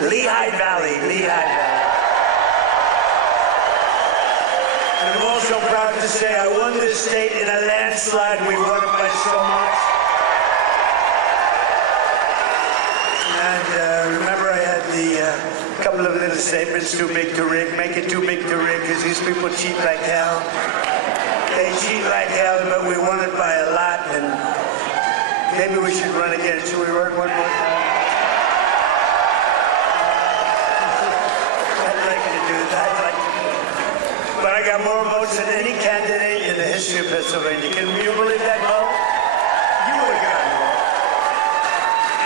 Lehigh Valley. And I'm also proud to say I won this state in a landslide. We won it by so much. And remember, I had the couple of little statements, too big to rig, make it too big to rig, because these people cheat like hell. They cheat like hell, but we won it by a lot, and maybe we should run again. Should we run one more time? I'd like to do that. But I got more votes than any candidate in the history of Pennsylvania. Can you believe that, Mo? You would have gotten more.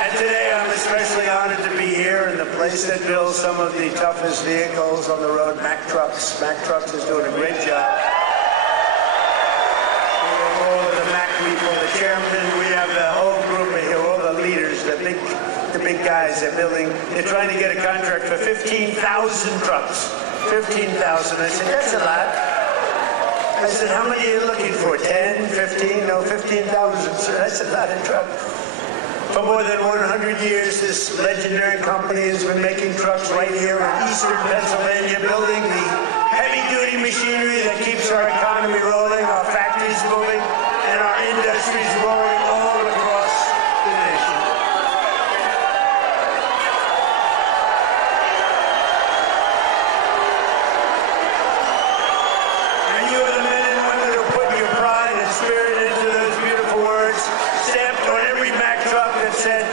And today I'm especially honored to be here in the place that builds some of the toughest vehicles on the road, Mack Trucks. Mack Trucks is doing a great job. We have all of the Mack people, the chairman, we have the whole group here, all the leaders, the big guys. They're trying to get a contract for 15,000 trucks. 15,000. I said, that's a lot. I said, how many are you looking for? 10, 15? No, 15,000. Sir, that's a lot of trucks. For more than 100 years, this legendary company has been making trucks right here in eastern Pennsylvania, building the heavy-duty machinery that keeps our economy rolling, our factories moving, and our industries rolling all across the nation. And you are the men and women who put your pride and spirit into those beautiful words, stamped on every Mack truck that said,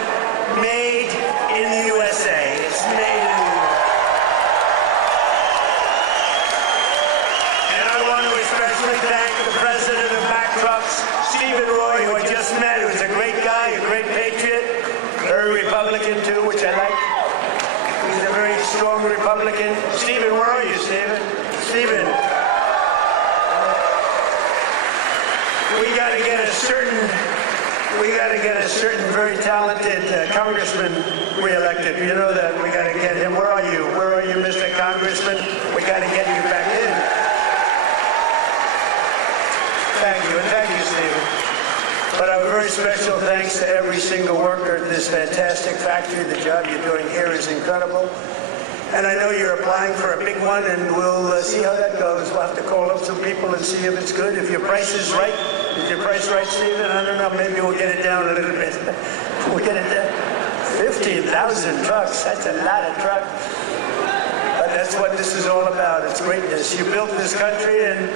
made in the USA. It's made in the USA. And I want to especially thank the president of Mack Trucks, Stephen Roy, who I just met, who's a great guy, a great patriot, very Republican too, which I like. He's a very strong Republican. Stephen, where are you, Stephen? Stephen. We got to get a certain very talented congressman reelected. You know that. We got to get him. Where are you? Where are you, Mr. Congressman? We got to get you back in. Thank you, and thank you, Stephen. But a very special thanks to every single worker at this fantastic factory. The job you're doing here is incredible. And I know you're applying for a big one, and we'll see how that goes. We'll have to call up some people and see if it's good. If your price is right. Is your price right, Stephen? I don't know. Maybe we'll get it down a little bit. We'll get it down. 15,000 trucks. That's a lot of trucks. But that's what this is all about. It's greatness. You built this country, and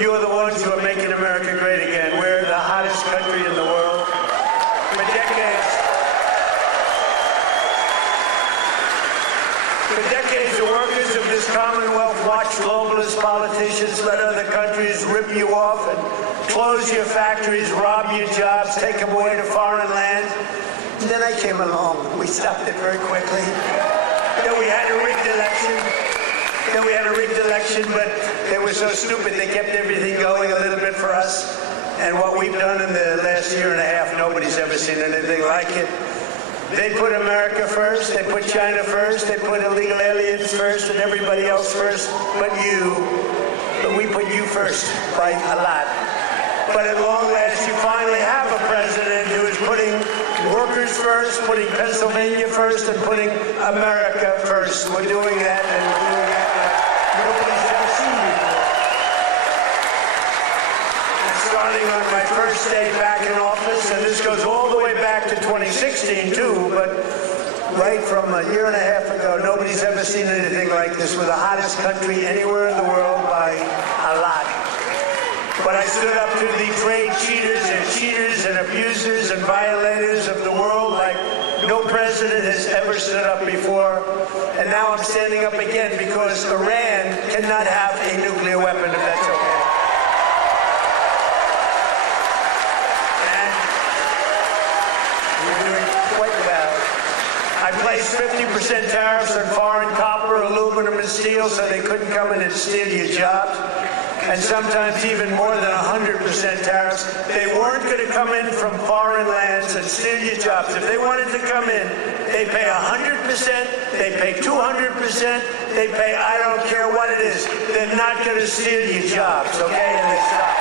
you are the ones who are making America great again. We're the hottest country in the world. For decades. For decades, the workers of this Commonwealth watched globalist politicians let other countries rip you off and close your factories, rob your jobs, take them away to foreign lands. And then I came along. We stopped it very quickly. Then we had a rigged election. But they were so stupid they kept everything going a little bit for us. And what we've done in the last year and a half, nobody's ever seen anything like it. They put America first, they put China first, they put illegal aliens first, and everybody else first, but we put you first by a lot. But at long last, you finally have a president who is putting workers first, putting Pennsylvania first, and putting America first. We're doing that, and we're doing that like nobody's ever seen before. And starting on my first day back in office, and this goes all the way back to 2016 too, but right from a year and a half ago, nobody's ever seen anything like this. We're the hottest country anywhere in the world by a lot. But I stood up to the trade cheaters and abusers and violators of the world like no president has ever stood up before. And now I'm standing up again because Iran cannot have a nuclear weapon, if that's okay. And we're doing quite well. I placed 50% tariffs on foreign copper, aluminum, and steel so they couldn't come in and steal your jobs. And sometimes even more than 100% tariffs. They weren't going to come in from foreign lands and steal your jobs. If they wanted to come in, they pay 100%, they pay 200%, they pay I don't care what it is. They're not going to steal your jobs, okay? And they stop.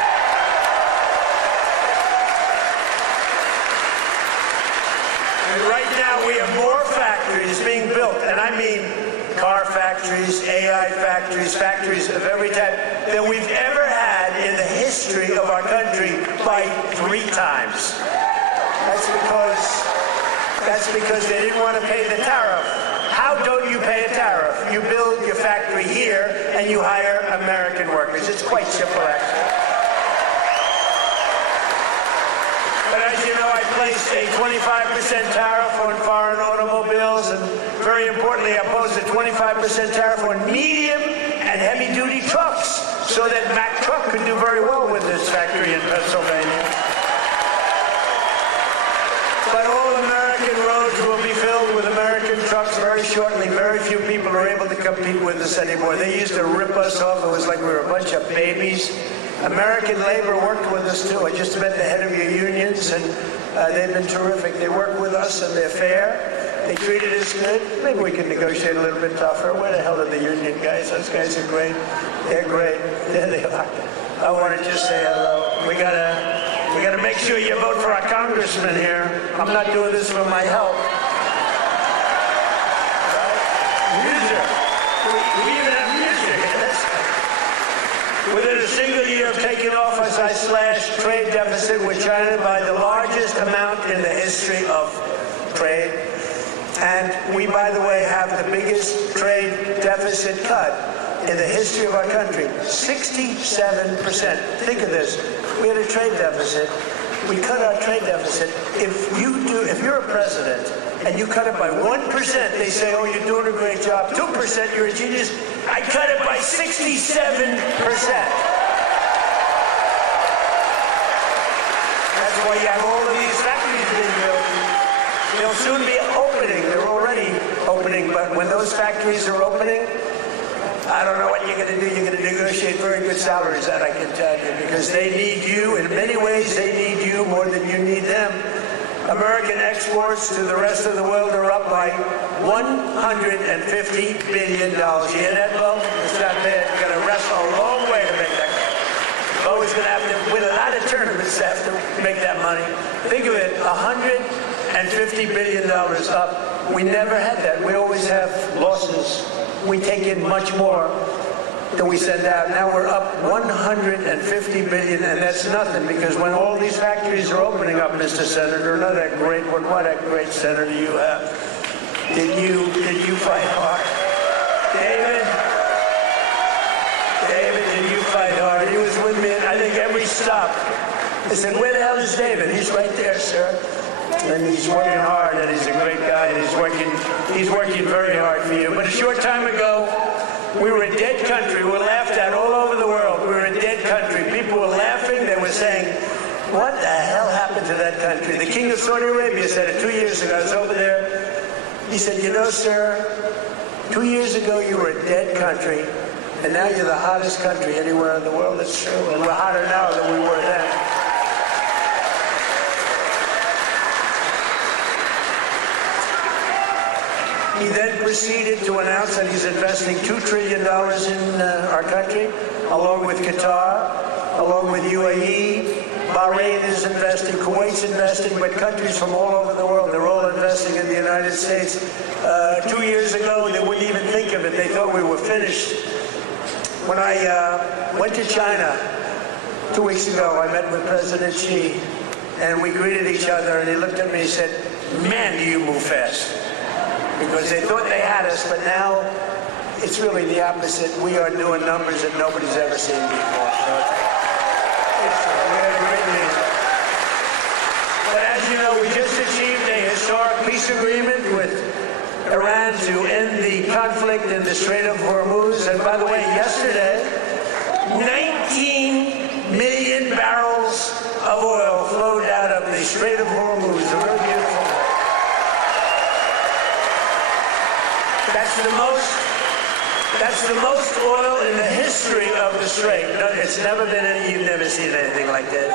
And right now we have more factories factories being built, and I mean car factories, AI factories, factories of every type that we've ever had in the history of our country by 3 times. That's because they didn't want to pay the tariff. How don't you pay a tariff? You build your factory here and you hire American workers. It's quite simple, actually. But as you know, I placed a 25% tariff on foreign automobiles, and very importantly, I posed a 25% tariff on medium and heavy-duty trucks so that Mack Truck could do very well with this factory in Pennsylvania. But all American roads will be filled with American trucks very shortly. Very few people are able to compete with us anymore. They used to rip us off. It was like we were a bunch of babies. American labor worked with us, too. I just met the head of your unions, and they've been terrific. They work with us, and they're fair. They treated us good. Maybe we can negotiate a little bit tougher. Where the hell are the union guys? Those guys are great. They're great. There they are. I want to just say hello. We gotta make sure you vote for our congressman here. I'm not doing this for my help. Music. We even have music. Within a single year of taking office, I slashed trade deficit with China by the largest amount in the history of trade. And we, by the way, have the biggest trade deficit cut in the history of our country, 67%. Think of this. We had a trade deficit. We cut our trade deficit. If you're a president and you cut it by 1%, they say, oh, you're doing a great job. 2%, you're a genius. I cut it by 67%. That's why you have all of these factories being built. They'll soon be opening. They're already opening, but when those factories are opening, I don't know what you're going to do. You're going to negotiate very good salaries, that I can tell you, because they need you. In many ways, they need you more than you need them. American exports to the rest of the world are up by $150 billion. You hear that, Bo? It's not bad. You've got to wrestle a long way to make that. Bo is going to have to win a lot of tournaments to make that money. Think of it, $150 billion up. We never had that. We always have losses. We take in much more than we send out. Now we're up $150 billion, and that's nothing, because when all these factories are opening up, Mr. Senator, what a great senator you have. Did you fight hard? David, did you fight hard? He was with me, I think, every stop. I said, where the hell is David? He's right there, sir. And he's working hard, and he's a great guy, and he's working very hard for you. But a short time ago, we were a dead country. We were laughed at all over the world. We were a dead country. People were laughing. They were saying, what the hell happened to that country? The king of Saudi Arabia said it 2 years ago. I was over there. He said, you know, sir, 2 years ago you were a dead country, and now you're the hottest country anywhere in the world. It's true. And we're hotter now than we were then. He then proceeded to announce that he's investing $2 trillion in our country, along with Qatar, along with UAE. Bahrain is investing, Kuwait's investing, but countries from all over the world, they're all investing in the United States. 2 years ago, they wouldn't even think of it. They thought we were finished. When I went to China 2 weeks ago, I met with President Xi, and we greeted each other, and he looked at me and he said, man, do you move fast. Because they thought they had us, but now it's really the opposite. We are doing numbers that nobody's ever seen before. So we had a great meeting. But as you know, we just achieved a historic peace agreement with Iran to end the conflict in the Strait of Hormuz. And by the way, yesterday, 19 million barrels of oil flowed out of the Strait of Hormuz. A very beautiful. That's the most oil in the history of the Strait. It's never been any, you've never seen anything like that.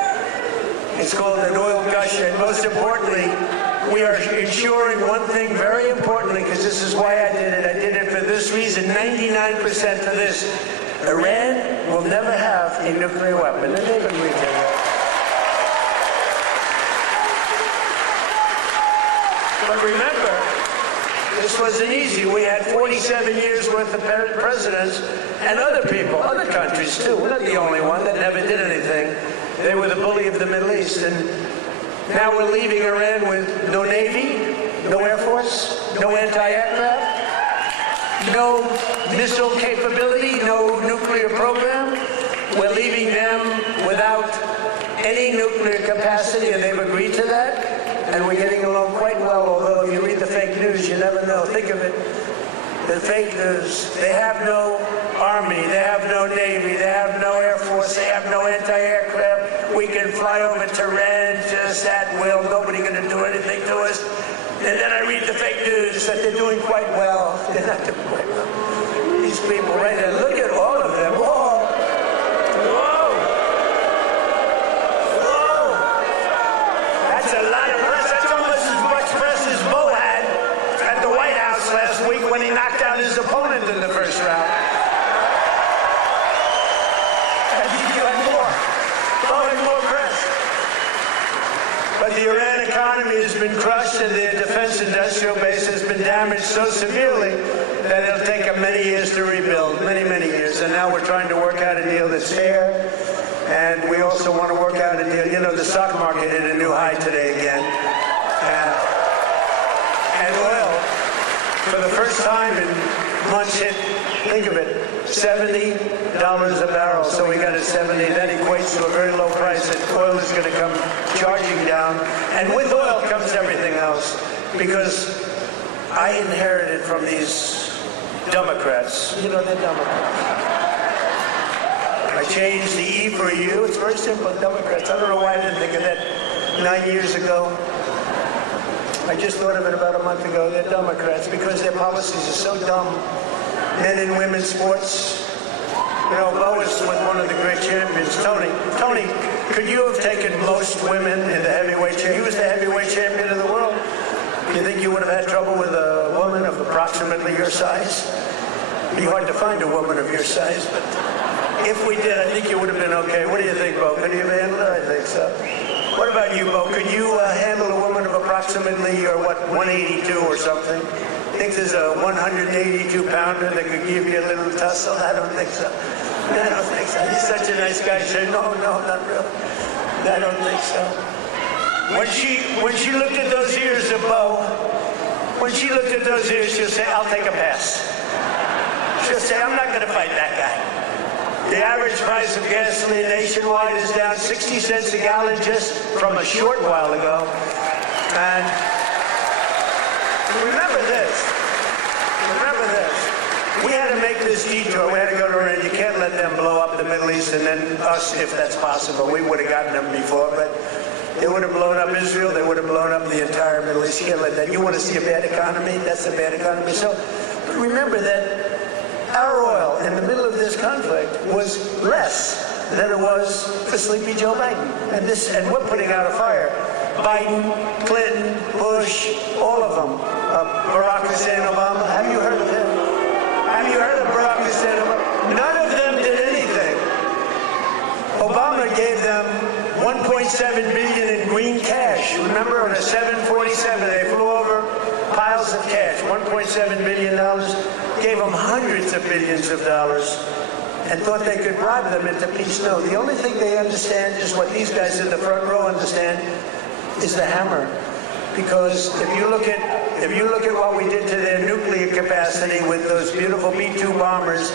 It's called an oil gusher. And most importantly, we are ensuring one thing very importantly, because this is why I did it. I did it for this reason, 99% for this. Iran will never have a nuclear weapon. And they've agreed to that. But remember, This wasn't easy. We had 47 years worth of presidents and other people, other countries too. We're not the only one that never did anything. They were the bully of the Middle East. And now we're leaving Iran with no Navy, no Air Force, no anti-aircraft, no missile capability, no nuclear program. We're leaving them without any nuclear capacity, and they've agreed to that. And we're getting along quite well, although if you read the fake news, you never know. Think of it. The fake news, they have no army, they have no navy, they have no air force, they have no anti-aircraft. We can fly over Tehran just at will. Nobody going to do anything to us. And then I read the fake news that they're doing quite well. They're not doing quite well. These people right there, look at all of them. Whoa! Whoa! Whoa! That's a lot of press. That's almost as much press as Bo had at the White House last week when he knocked out his opponent in the first round. I think you had more. Bo had more press. But the Iran economy has been crushed and their defense industrial base has been damaged so severely that it'll take them many years to rebuild, many, many years. And now we're trying to work out a deal that's fair. And we also want to work out a deal. You know, the stock market hit a new high today again. And oil, for the first time in months, hit, think of it, $70 a barrel. So we got a 70. That equates to a very low price that oil is going to come charging down. And with oil comes everything else. Because I inherited from these Democrats. You know, they're Democrats. I changed the E for a U. It's very simple, Democrats. I don't know why I didn't think of that 9 years ago. I just thought of it about a month ago. They're Democrats because their policies are so dumb. Men and women's sports. You know, Bo was with one of the great champions, Tony. Tony, could you have taken most women in the heavyweight championship? He was the heavyweight champion of the world. Do you think you would have had trouble with a woman of approximately your size? It'd be hard to find a woman of your size, but if we did, I think you would have been okay. What do you think, Bo? Could you have handled it? I think so. What about you, Bo? Could you handle a woman of approximately, or what, 182 or something? Think there's a 182-pounder that could give you a little tussle? I don't think so. I don't think so. He's such a nice guy. Say, no, not really. I don't think so. When she looked at those ears of Bo, when she looked at those ears, she'll say, I'll take a pass. She'll say, I'm not going to fight that guy. The average price of gasoline nationwide is down 60 cents a gallon just from a short while ago. And remember this. We had to make this detour. We had to go to Iran. You can't let them blow up the Middle East and then us, if that's possible. We would have gotten them before, but they would have blown up Israel. They would have blown up the entire Middle East. You can't let that. You want to see a bad economy? That's a bad economy. So remember that our oil in the middle of this conflict was less than it was for Sleepy Joe Biden. And we're putting out a fire. Biden, Clinton, Bush, all of them. Barack Hussein Obama. Have you heard of him? Have you heard of Barack Hussein Obama? None of them did anything. Obama gave them $1.7 billion in green cash. Remember, on a 747, they flew over piles of cash. $1.7 billion. Gave them hundreds of billions of dollars and thought they could bribe them into peace. No, the only thing they understand is what these guys in the front row understand is the hammer. Because if you look at what we did to their nuclear capacity with those beautiful B-2 bombers,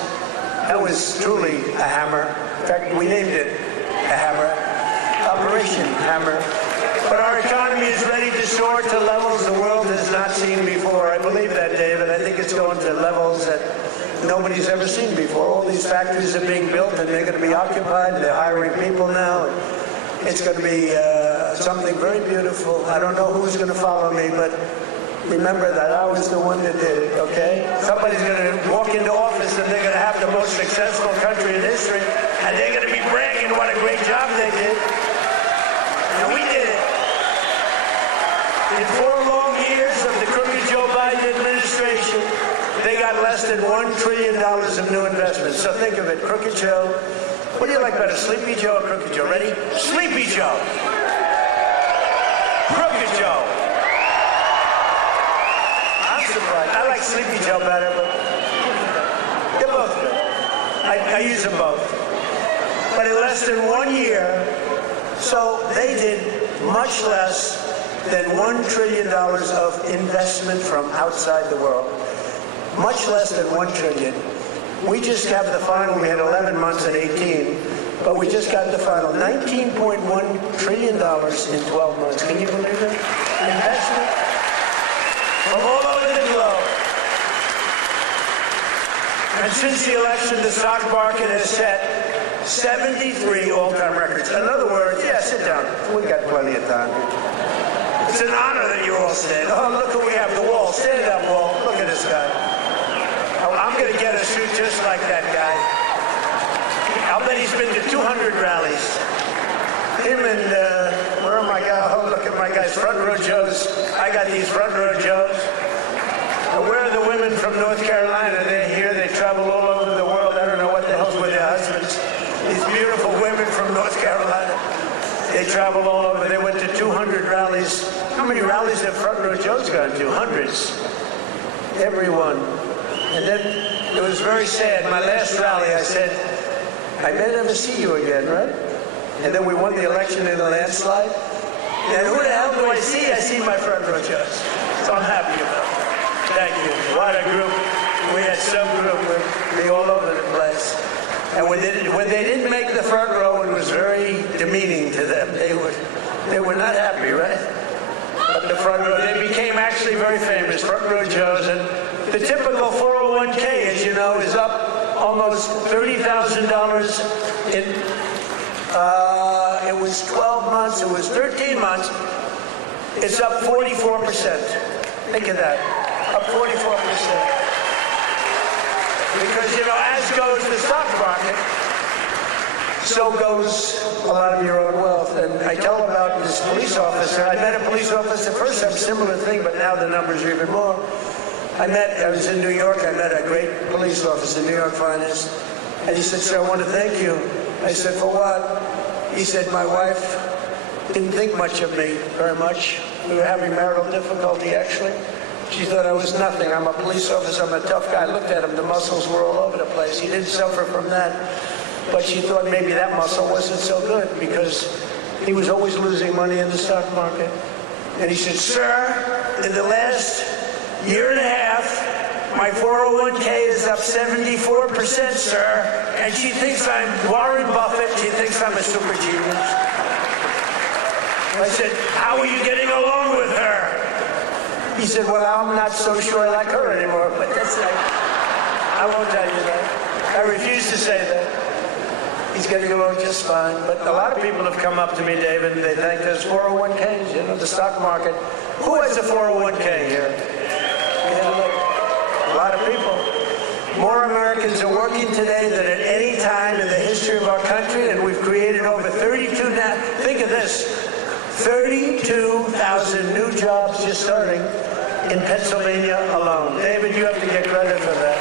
that was truly a hammer. In fact, we named it a hammer, Operation Hammer. But our economy is ready to soar to levels the world has not seen before. I believe that, David. I think it's going to levels that nobody's ever seen before. All these factories are being built and they're going to be occupied. They're hiring people now. It's going to be something very beautiful. I don't know who's going to follow me, but remember that I was the one that did it, okay? Somebody's going to walk into office and they're going to have the most successful country in history, and they're going to be bragging what a great job they did. And we did it. In 4 long years of the crooked Joe Biden administration, they got less than $1 trillion of new investments. So think of it, Crooked Joe. What do you like better, Sleepy Joe or Crooked Joe? Ready? Sleepy Joe. Crooked Joe. I'm surprised. I like Sleepy Joe better, but they're both good. I use them both. But in less than 1 year, so they did much less than $1 trillion of investment from outside the world. Much less than $1 trillion. We just got the final. We had 11 months and 18, but we just got the final. $19.1 trillion in 12 months. Can you believe it? Investment from all over the globe. And since the election, the stock market has set 73 all-time records. In other words, yeah, sit down. We got plenty of time. It's an honor that you all stand. Oh, look who we have, the Wall. Stand up, Wall. Look at this guy. I'm going to get a suit just like that guy. I'll bet he's been to 200 rallies. Him and, where are my guys? Oh, look at my guys, front row Joes. I got these front row Joes. And where are the women from North Carolina? They're here. They travel all over the world. I don't know what the hell's with their husbands. These beautiful women from North Carolina. They travel all over. They went to 200 rallies. How many rallies have front row Joes gone to? Hundreds. Everyone. And then it was very sad. My last rally, I said, I may never see you again, right? And then we won the election in a landslide. And who the hell do I see? I see my front row Joes. So I'm happy about it. Thank you. What a group. We had some group. We'd be all over the place. And when they didn't make the front row, it was very demeaning to them. They were not happy, right? But the front row, they became actually very famous, front row Joes. And the typical 401k, as you know, is up almost $30,000 in, it was 12 months, it was 13 months. It's up 44%. Think of that, up 44%. Because, you know, as goes the stock market, so goes a lot of your own wealth. And I tell about this police officer. I met a police officer first time, similar thing, but now the numbers are even more. I was in New York. I met a great police officer, New York finest. And he said, sir, I want to thank you. I said, for what? He said, my wife didn't think much of me very much. We were having marital difficulty, actually. She thought I was nothing. I'm a police officer. I'm a tough guy. I looked at him. The muscles were all over the place. He didn't suffer from that. But she thought maybe that muscle wasn't so good because he was always losing money in the stock market. And he said, sir, in the last year and a half, my 401k is up 74%, sir. And she thinks I'm Warren Buffett. She thinks I'm a super genius. I said, how are you getting along with her? He said, well, I'm not so sure I like her anymore, but that's like, I won't tell you that. I refuse to say that. He's getting along just fine. But a lot of people have come up to me, David, and they thank us 401ks, you know, the stock market. Who has a 401k here? A lot of people. More Americans are working today than at any time in the history of our country, and we've created over 32, now, think of this, 32,000 new jobs just starting in Pennsylvania alone. David, you have to get credit for that.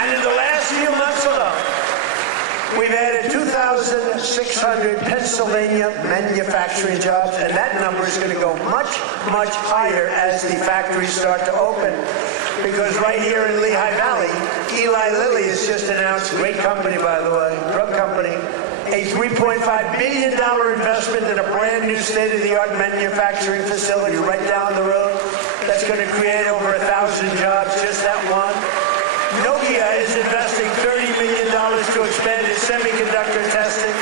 And in the last few months alone, we've added 2,600 Pennsylvania manufacturing jobs, and that number is going to go much, much higher as the factories start to open. Because right here in Lehigh Valley, Eli Lilly has just announced, great company by the way, drug company, a $3.5 billion investment in a brand new state-of-the-art manufacturing facility right down the road. That's going to create over 1,000 jobs, just that one. Nokia is investing $30 million to expand its semiconductor testing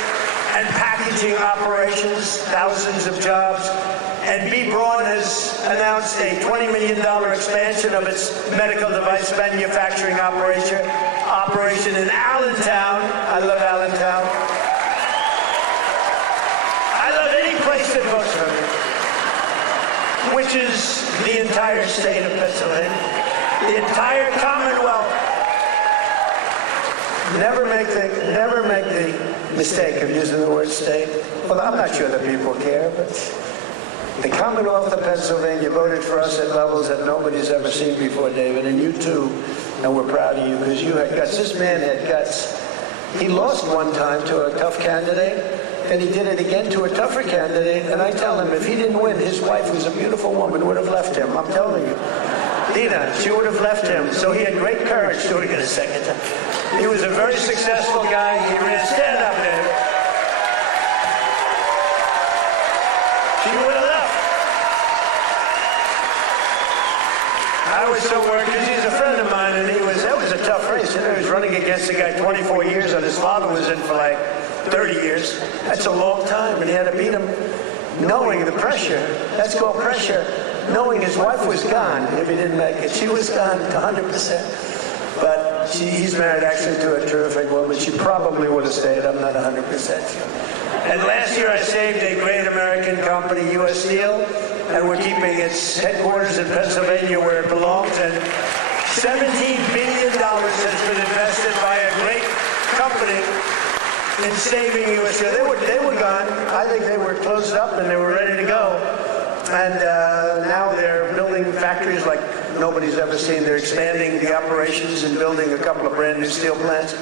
and packaging operations, thousands of jobs. And B. Braun has announced a $20 million expansion of its medical device manufacturing operation in Allentown. I love Allentown. I love any place that votes for me, which is the entire state of Pennsylvania, the entire Commonwealth. Never make the mistake of using the word state. Well, I'm not sure that people care, but the Commonwealth of Pennsylvania voted for us at levels that nobody's ever seen before, David, and you too, and we're proud of you because you had guts. This man had guts He lost one time to a tough candidate, and he did it again to a tougher candidate, and I tell him if he didn't win, his wife, who's a beautiful woman, would have left him. I'm telling you. Dina, she would have left him. So he had great courage doing it a second time. He was a very successful guy. He ran, stand up, Dave. She would have left. I was so worried because he's a friend of mine, and that was a tough race. You know, he was running against a guy 24 years, and his father was in for like 30 years. That's a long time, and he had to beat him knowing the pressure. That's called pressure. Knowing his wife was gone if he didn't make it. She was gone 100%. But he's married actually to a terrific woman. She probably would have stayed. I'm not 100% sure. And last year I saved a great American company, U.S. Steel, and we're keeping its headquarters in Pennsylvania where it belongs. And $17 billion has been invested by a great company in saving U.S. Steel. They were gone. I think they were closed up and they were ready to go. And now they're building factories like nobody's ever seen. They're expanding the operations and building a couple of brand new steel plants.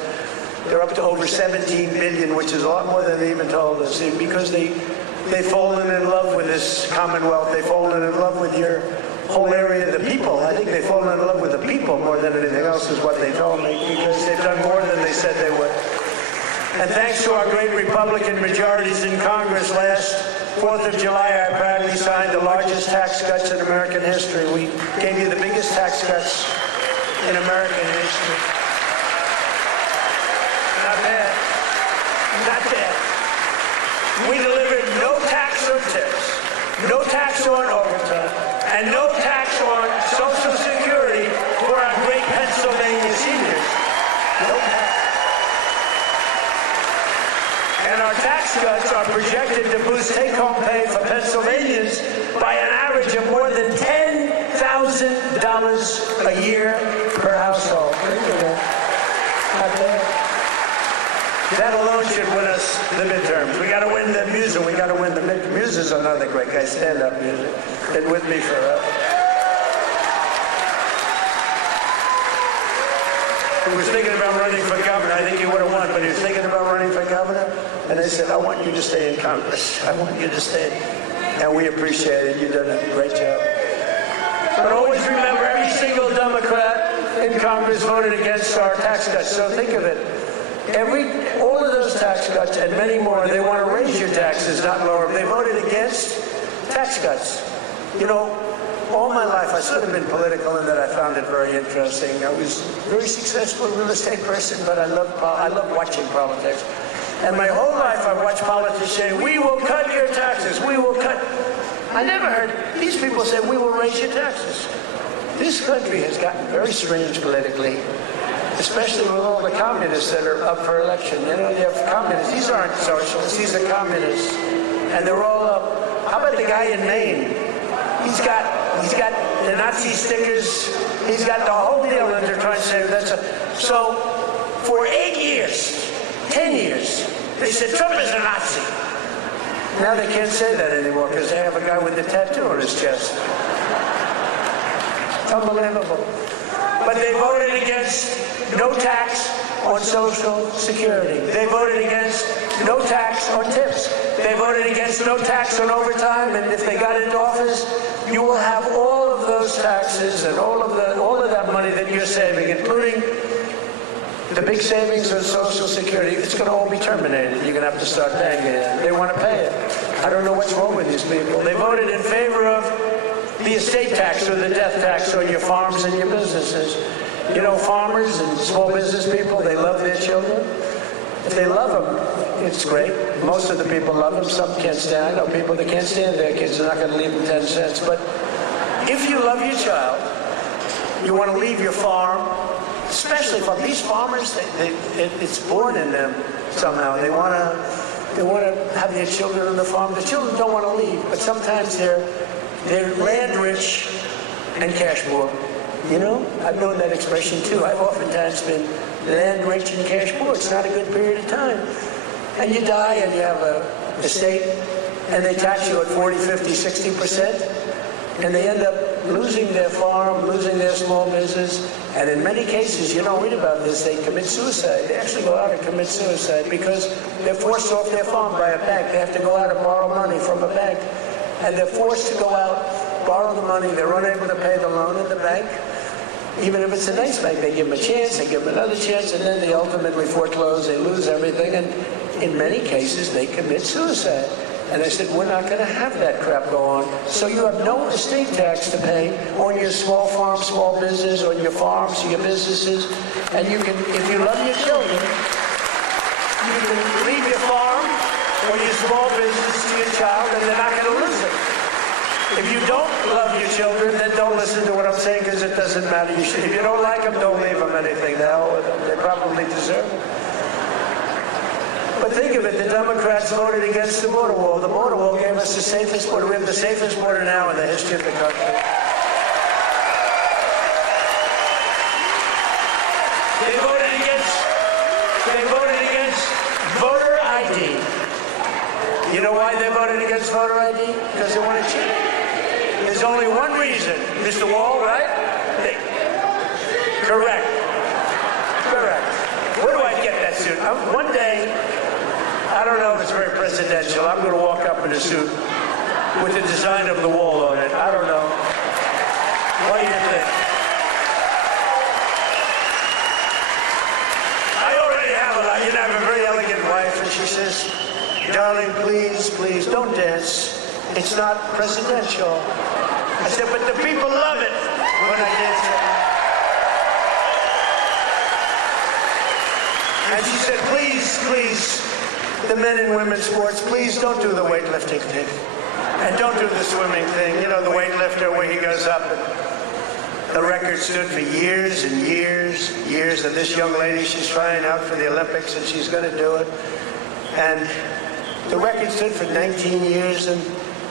They're up to over $17 billion, which is a lot more than they even told us. Because they've fallen in love with this Commonwealth. They've fallen in love with your whole area, the people. I think they've fallen in love with the people more than anything else is what they told me, because they've done more than they said they would. And thanks to our great Republican majorities in Congress last 4th of July, I proudly signed the largest tax cuts in American history. We gave you the biggest tax cuts in American history. Not bad. Not bad. We delivered no tax on tips, no tax on overtime, and no tax on Social Security for our great Pennsylvania seniors. No tax. And our tax cuts are projected to boost take-home pay for Pennsylvanians by an average of more than $10,000 a year per household. That alone should win us the midterms. We got to win the Musa. We got to win the midterms. Musa's another great guy. Stand up, Musa. Been with me forever. He was thinking about running for governor. I think he would have won, but he was thinking about running for governor. And they said, I want you to stay in Congress. I want you to stay. And we appreciate it. You've done a great job. But always remember, every single Democrat in Congress voted against our tax cuts. So think of it. All of those tax cuts and many more, they want to raise your taxes, not lower them. They voted against tax cuts. You know, all my life, I sort of been political in that I found it very interesting. I was a very successful real estate person, but I love watching politics. And my whole life I watched politicians say, we will cut your taxes, we will cut. I never heard these people say, we will raise your taxes. This country has gotten very strange politically, especially with all the communists that are up for election. You know, you have communists. These aren't socialists, these are communists. And they're all up. How about the guy in Maine? He's got the Nazi stickers. He's got the whole deal that they're trying to say. So for 8 years, 10 years, they said Trump is a Nazi. Now they can't say that anymore because they have a guy with a tattoo on his chest. Unbelievable. But they voted against no tax on Social Security. They voted against no tax on tips. They voted against no tax on overtime, and if they got into office, you will have all of those taxes and all of that money that you're saving, including the big savings on Social Security. It's going to all be terminated. You're going to have to start paying it. They want to pay it. I don't know what's wrong with these people. They voted in favor of the estate tax or the death tax on your farms and your businesses. You know, farmers and small business people, they love their children. If they love them, it's great. Most of the people love them. Some can't stand. I know people that can't stand their kids are not going to leave them 10 cents. But if you love your child, you want to leave your farm, especially from these farmers, it's born in them somehow. They want to have their children on the farm. The children don't want to leave, but sometimes they're land rich and cash poor. You know, I've known that expression too. I've oftentimes been land rich and cash poor. It's not a good period of time. And you die and you have an estate and they tax you at 40, 50, 60%. And they end up losing their farm, losing their small business, and in many cases, you don't read about this, they commit suicide. They actually go out and commit suicide because they're forced off their farm by a bank. They have to go out and borrow money from a bank, and they're forced to go out, borrow the money. They're unable to pay the loan in the bank. Even if it's a nice bank, they give them a chance, they give them another chance, and then they ultimately foreclose, they lose everything, and in many cases, they commit suicide. And I said, we're not going to have that crap go on. So you have no estate tax to pay on your small farm, small business, on your farms, your businesses. And you can, if you love your children, you can leave your farm or your small business to your child, and they're not going to lose it. If you don't love your children, then don't listen to what I'm saying, because it doesn't matter. If you don't like them, don't leave them anything. The hell with them. They probably deserve it. But think of it, the Democrats voted against the border wall. The border wall gave us the safest border. We have the safest border now in the history of the country. They voted against voter ID. You know why they voted against voter ID? Because they want to cheat. There's only one reason. Mr. Wall, right? Correct. Where do I get that suit? One day, I don't know if it's very presidential. I'm going to walk up in a suit with the design of the wall on it. I don't know. What do you think? I already have a very elegant wife, and she says, darling, please, don't dance. It's not presidential. I said, but the people love it when I dance. And she said, please, the men and women's sports, please don't do the weightlifting thing. And don't do the swimming thing. You know, the weightlifter where he goes up. The record stood for years and years. And this young lady, she's trying out for the Olympics, and she's going to do it. And the record stood for 19 years, and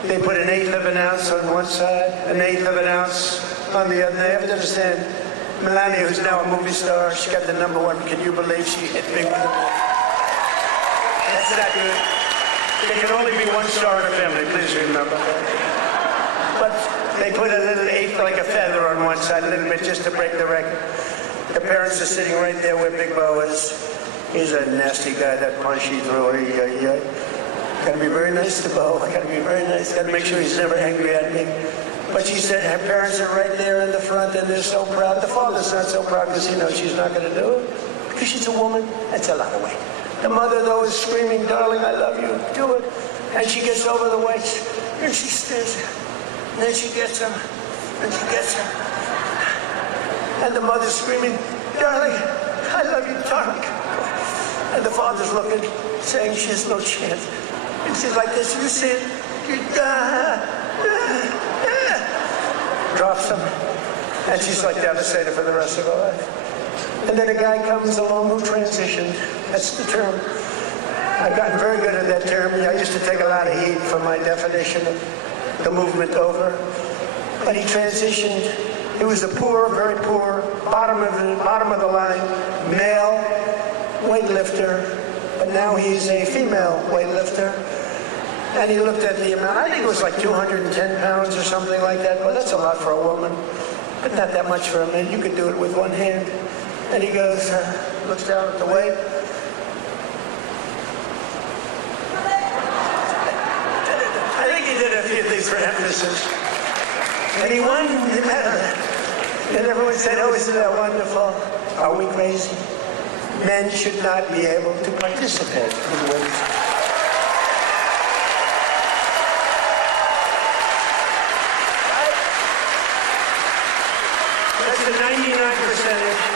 they put an eighth of an ounce on one side, an eighth of an ounce on the other. They have to understand, Melania, who's now a movie star, she got the #1. Can you believe she hit big with the ball? That's that good. There can only be one star in a family, please remember that. But they put a little eighth, like a feather, on one side, a little bit, just to break the record. The parents are sitting right there where Big Bo is. He's a nasty guy, that punch he threw. Got to be very nice to Bo. Got to be very nice. Got to make sure he's never angry at me. But she said her parents are right there in the front, and they're so proud. The father's not so proud because he knows she's not going to do it. Because she's a woman. That's a lot of weight. The mother, though, is screaming, darling, I love you. Do it. And she gets over the weights, and she stays there. And then she gets him, and she gets him. And the mother's screaming, darling, I love you, darling. And the father's looking, saying she has no chance. And she's like this, you see it? Drops him. And she's like devastated for the rest of her life. And then a guy comes along who transitioned. That's the term. I've gotten very good at that term. I used to take a lot of heat for my definition of the movement over. But he transitioned. He was a poor, very poor, bottom of the line, male weightlifter. But now he's a female weightlifter. And he looked at the amount. I think it was like 210 pounds or something like that. Well, that's a lot for a woman, but not that much for a man. You could do it with one hand. And he goes, looks down at the weight. I think he did a few things for emphasis. And he won the medal. And everyone said, oh, isn't that wonderful? Are we crazy? Men should not be able to participate in women's. That's the 99%.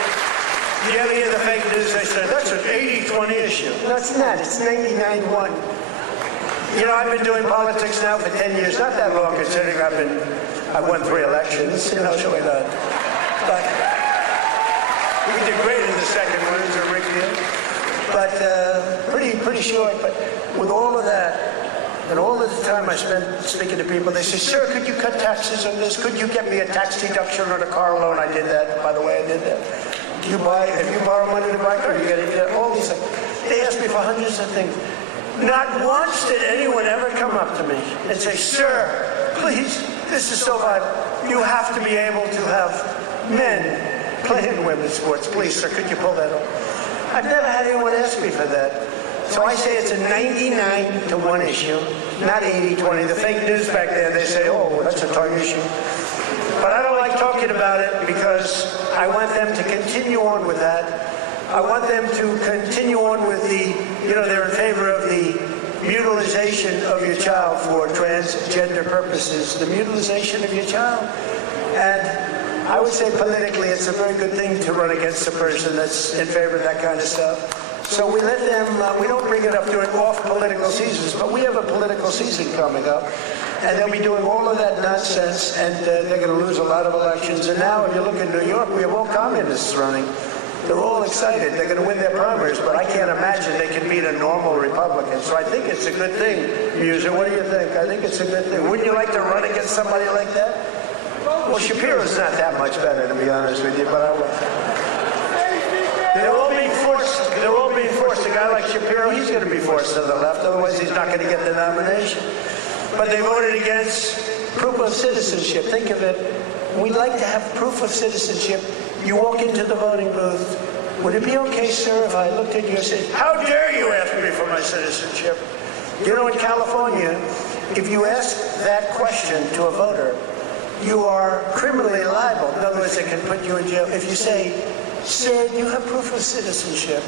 You ever hear the fake news? They say, that's an 80-20 issue. No, it's not. It's 99-1. You know, I've been doing politics now for 10 years. Not that long, considering I've won 3 elections. You know, so but we did great in the second one. It was a big deal. But pretty short. But with all of that, and all of the time I spent speaking to people, they say, sir, could you cut taxes on this? Could you get me a tax deduction on a car loan? I did that. By the way, I did that. If you borrow money to buy a car, you get it. All these things. They asked me for hundreds of things. Not once did anyone ever come up to me and say, sir, please, this is so vital. you have to be able to have men playing women's sports. Please, sir, could you pull that off? I've never had anyone ask me for that. So I say it's a 99-1 issue, not 80-20. The fake news back there, they say, oh, that's a tough issue. But I don't like talking about it because I want them to continue on with that. I want them to continue on with the, they're in favor of the mutilization of your child for transgender purposes, the mutilization of your child. And I would say politically it's a very good thing to run against a person that's in favor of that kind of stuff. So we let them, we don't bring it up during off political seasons, but we have a political season coming up, and they'll be doing all of that nonsense, and they're going to lose a lot of elections. And now, if you look in New York, we have all communists running. They're all excited. They're going to win their primaries, but I can't imagine they can beat a normal Republican. So I think it's a good thing, Muser. What do you think? I think it's a good thing. Wouldn't you like to run against somebody like that? Well, Shapiro's not that much better, to be honest with you, but I will. They're all being forced. They're all being forced. A guy like Shapiro, he's going to be forced to the left. Otherwise, he's not going to get the nomination. But they voted against proof of citizenship. Think of it. We'd like to have proof of citizenship. You walk into the voting booth. Would it be okay, sir, if I looked at you and said, how dare you ask me for my citizenship? You know, in California, if you ask that question to a voter, you are criminally liable. In other words, they can put you in jail. If you say, sir, do you have proof of citizenship?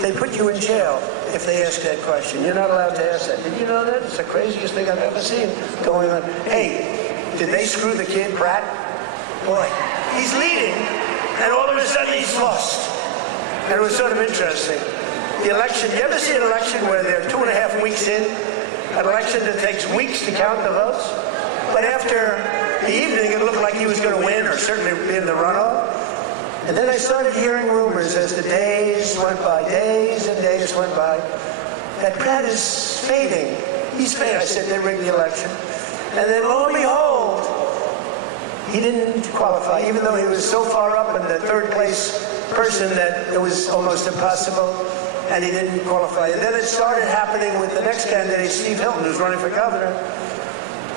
They put you in jail if they ask that question. You're not allowed to ask that. Did you know that? It's the craziest thing I've ever seen going on. Hey, did they screw the kid, Pratt? Boy, he's leading, and all of a sudden he's lost. And it was sort of interesting. The election, you ever see an election where they're 2.5 weeks in? An election that takes weeks to count the votes? But after the evening, it looked like he was going to win, or certainly be in the runoff. And then I started hearing rumors as the days went by, days and days went by, that Pratt is fading. He's fading. I said, they rigged the election. And then lo and behold, he didn't qualify, even though he was so far up in the third place person that it was almost impossible, and he didn't qualify. And then it started happening with the next candidate, Steve Hilton, who's running for governor.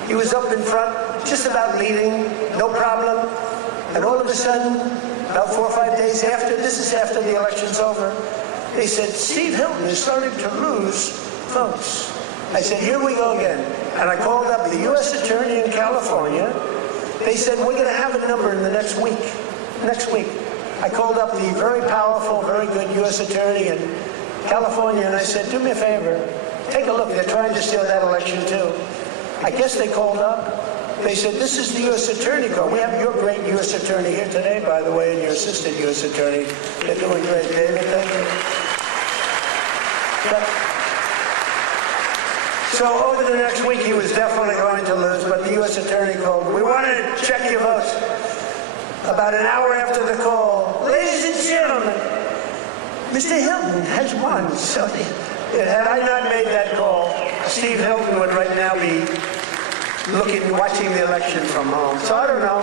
He was up in front, just about leading, no problem. And all of a sudden, about 4 or 5 days after, this is after the election's over, they said, Steve Hilton is starting to lose votes. I said, here we go again. And I called up the U.S. Attorney in California. They said, we're going to have a number in the next week. Next week. I called up the very powerful, very good U.S. Attorney in California, and I said, do me a favor. Take a look. They're trying to steal that election, too. I guess they called up. They said, this is the U.S. Attorney call. We have your great U.S. Attorney here today, by the way, and your assistant U.S. Attorney. They're doing great. David, thank you. So over the next week, he was definitely going to lose, but the U.S. Attorney called. We want to check your votes. About an hour after the call, ladies and gentlemen, Mr. Hilton has won. So had I not made that call, Steve Hilton would right now be watching the election from home. So I don't know,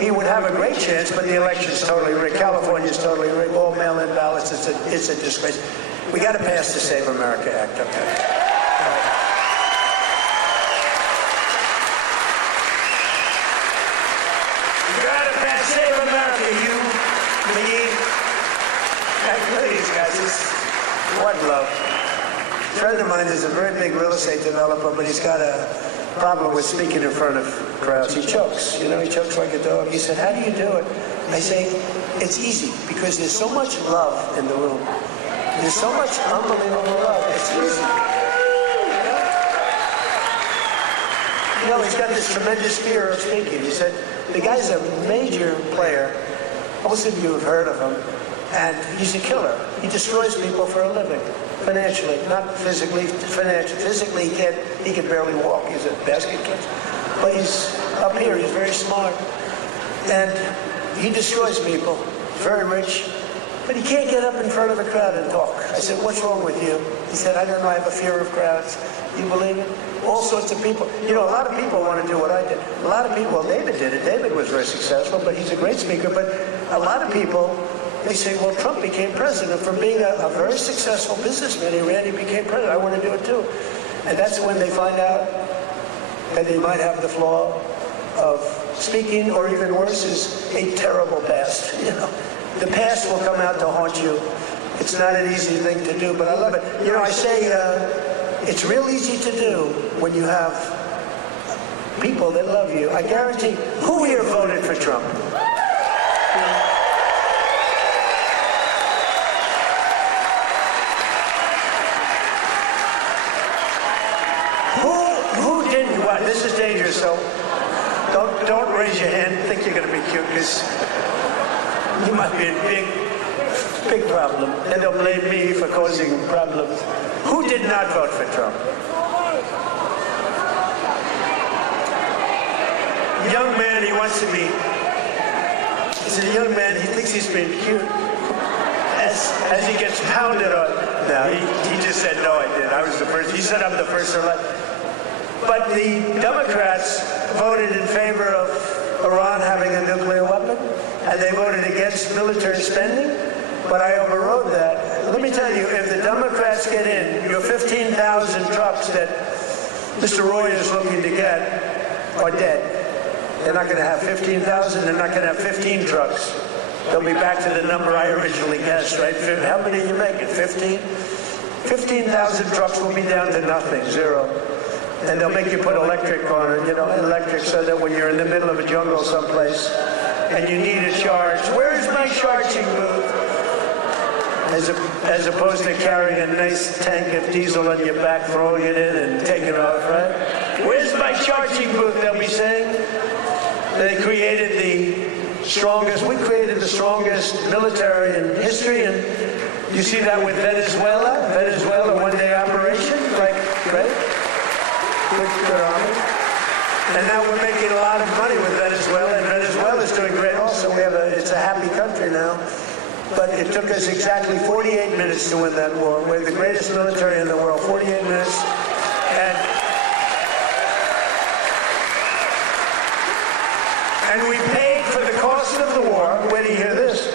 he would have a great chance, but the election's totally rigged. California's totally rigged. All mail-in ballots, it's a disgrace. We got to pass the Save America Act, okay? You got to pass Save America, you, me. Look at these guys, it's what love. A friend of mine is a very big real estate developer, but he's got a problem with speaking in front of crowds. He chokes, he chokes like a dog. He said, how do you do it? I say, it's easy, because there's so much love in the room. There's so much unbelievable love. It's easy. He's got this tremendous fear of speaking. He said, the guy's a major player. Most of you have heard of him. And he's a killer. He destroys people for a living. Financially, not physically, financially. Physically, he can barely walk. He's a basket catcher. But he's up here, he's very smart. And he destroys people. Very rich. But he can't get up in front of a crowd and talk. I said, what's wrong with you? He said, I don't know, I have a fear of crowds. You believe it? All sorts of people. A lot of people want to do what I did. A lot of people, well, David did it. David was very successful, but he's a great speaker. But a lot of people, they say, well, Trump became president from being a very successful businessman. He became president. I want to do it too. And that's when they find out that they might have the flaw of speaking, or even worse, is a terrible past. You know, the past will come out to haunt you. It's not an easy thing to do, but I love it. You know, I say it's real easy to do when you have people that love you. I guarantee, who here voted for Trump? Who didn't? Well, this is dangerous, so don't raise your hand. Think you're going to be cute, because you might be a big problem. And they'll blame me for causing problems. Who did not vote for Trump? Young man, he wants to be. He's a young man, he thinks he's being cute. As he gets pounded on. No, he just said, no, I did. I was the first. He said I'm the first elect. But the Democrats voted in favor of Iran having a nuclear weapon, and they voted against military spending, but I overrode that. Let me tell you, if the Democrats get in, your 15,000 trucks that Mr. Roy is looking to get are dead. They're not going to have 15,000, they're not going to have 15 trucks. They'll be back to the number I originally guessed, right? How many are you making, 15? 15,000 trucks will be down to nothing, zero. And they'll make you put electric on it, you know, electric, so that when you're in the middle of a jungle someplace and you need a charge, where's my charging booth? As opposed to carrying a nice tank of diesel on your back, throwing it in and taking off, right? Where's my charging booth, they'll be saying. They created we created the strongest military in history, and you see that with Venezuela, one-day operation, like, right? Good army. And now we're making a lot of money with Venezuela, and Venezuela's doing great also. It's a happy country now. But it took us exactly 48 minutes to win that war. We're the greatest military in the world, 48 minutes. And we paid for the cost of the war, wait till you hear this,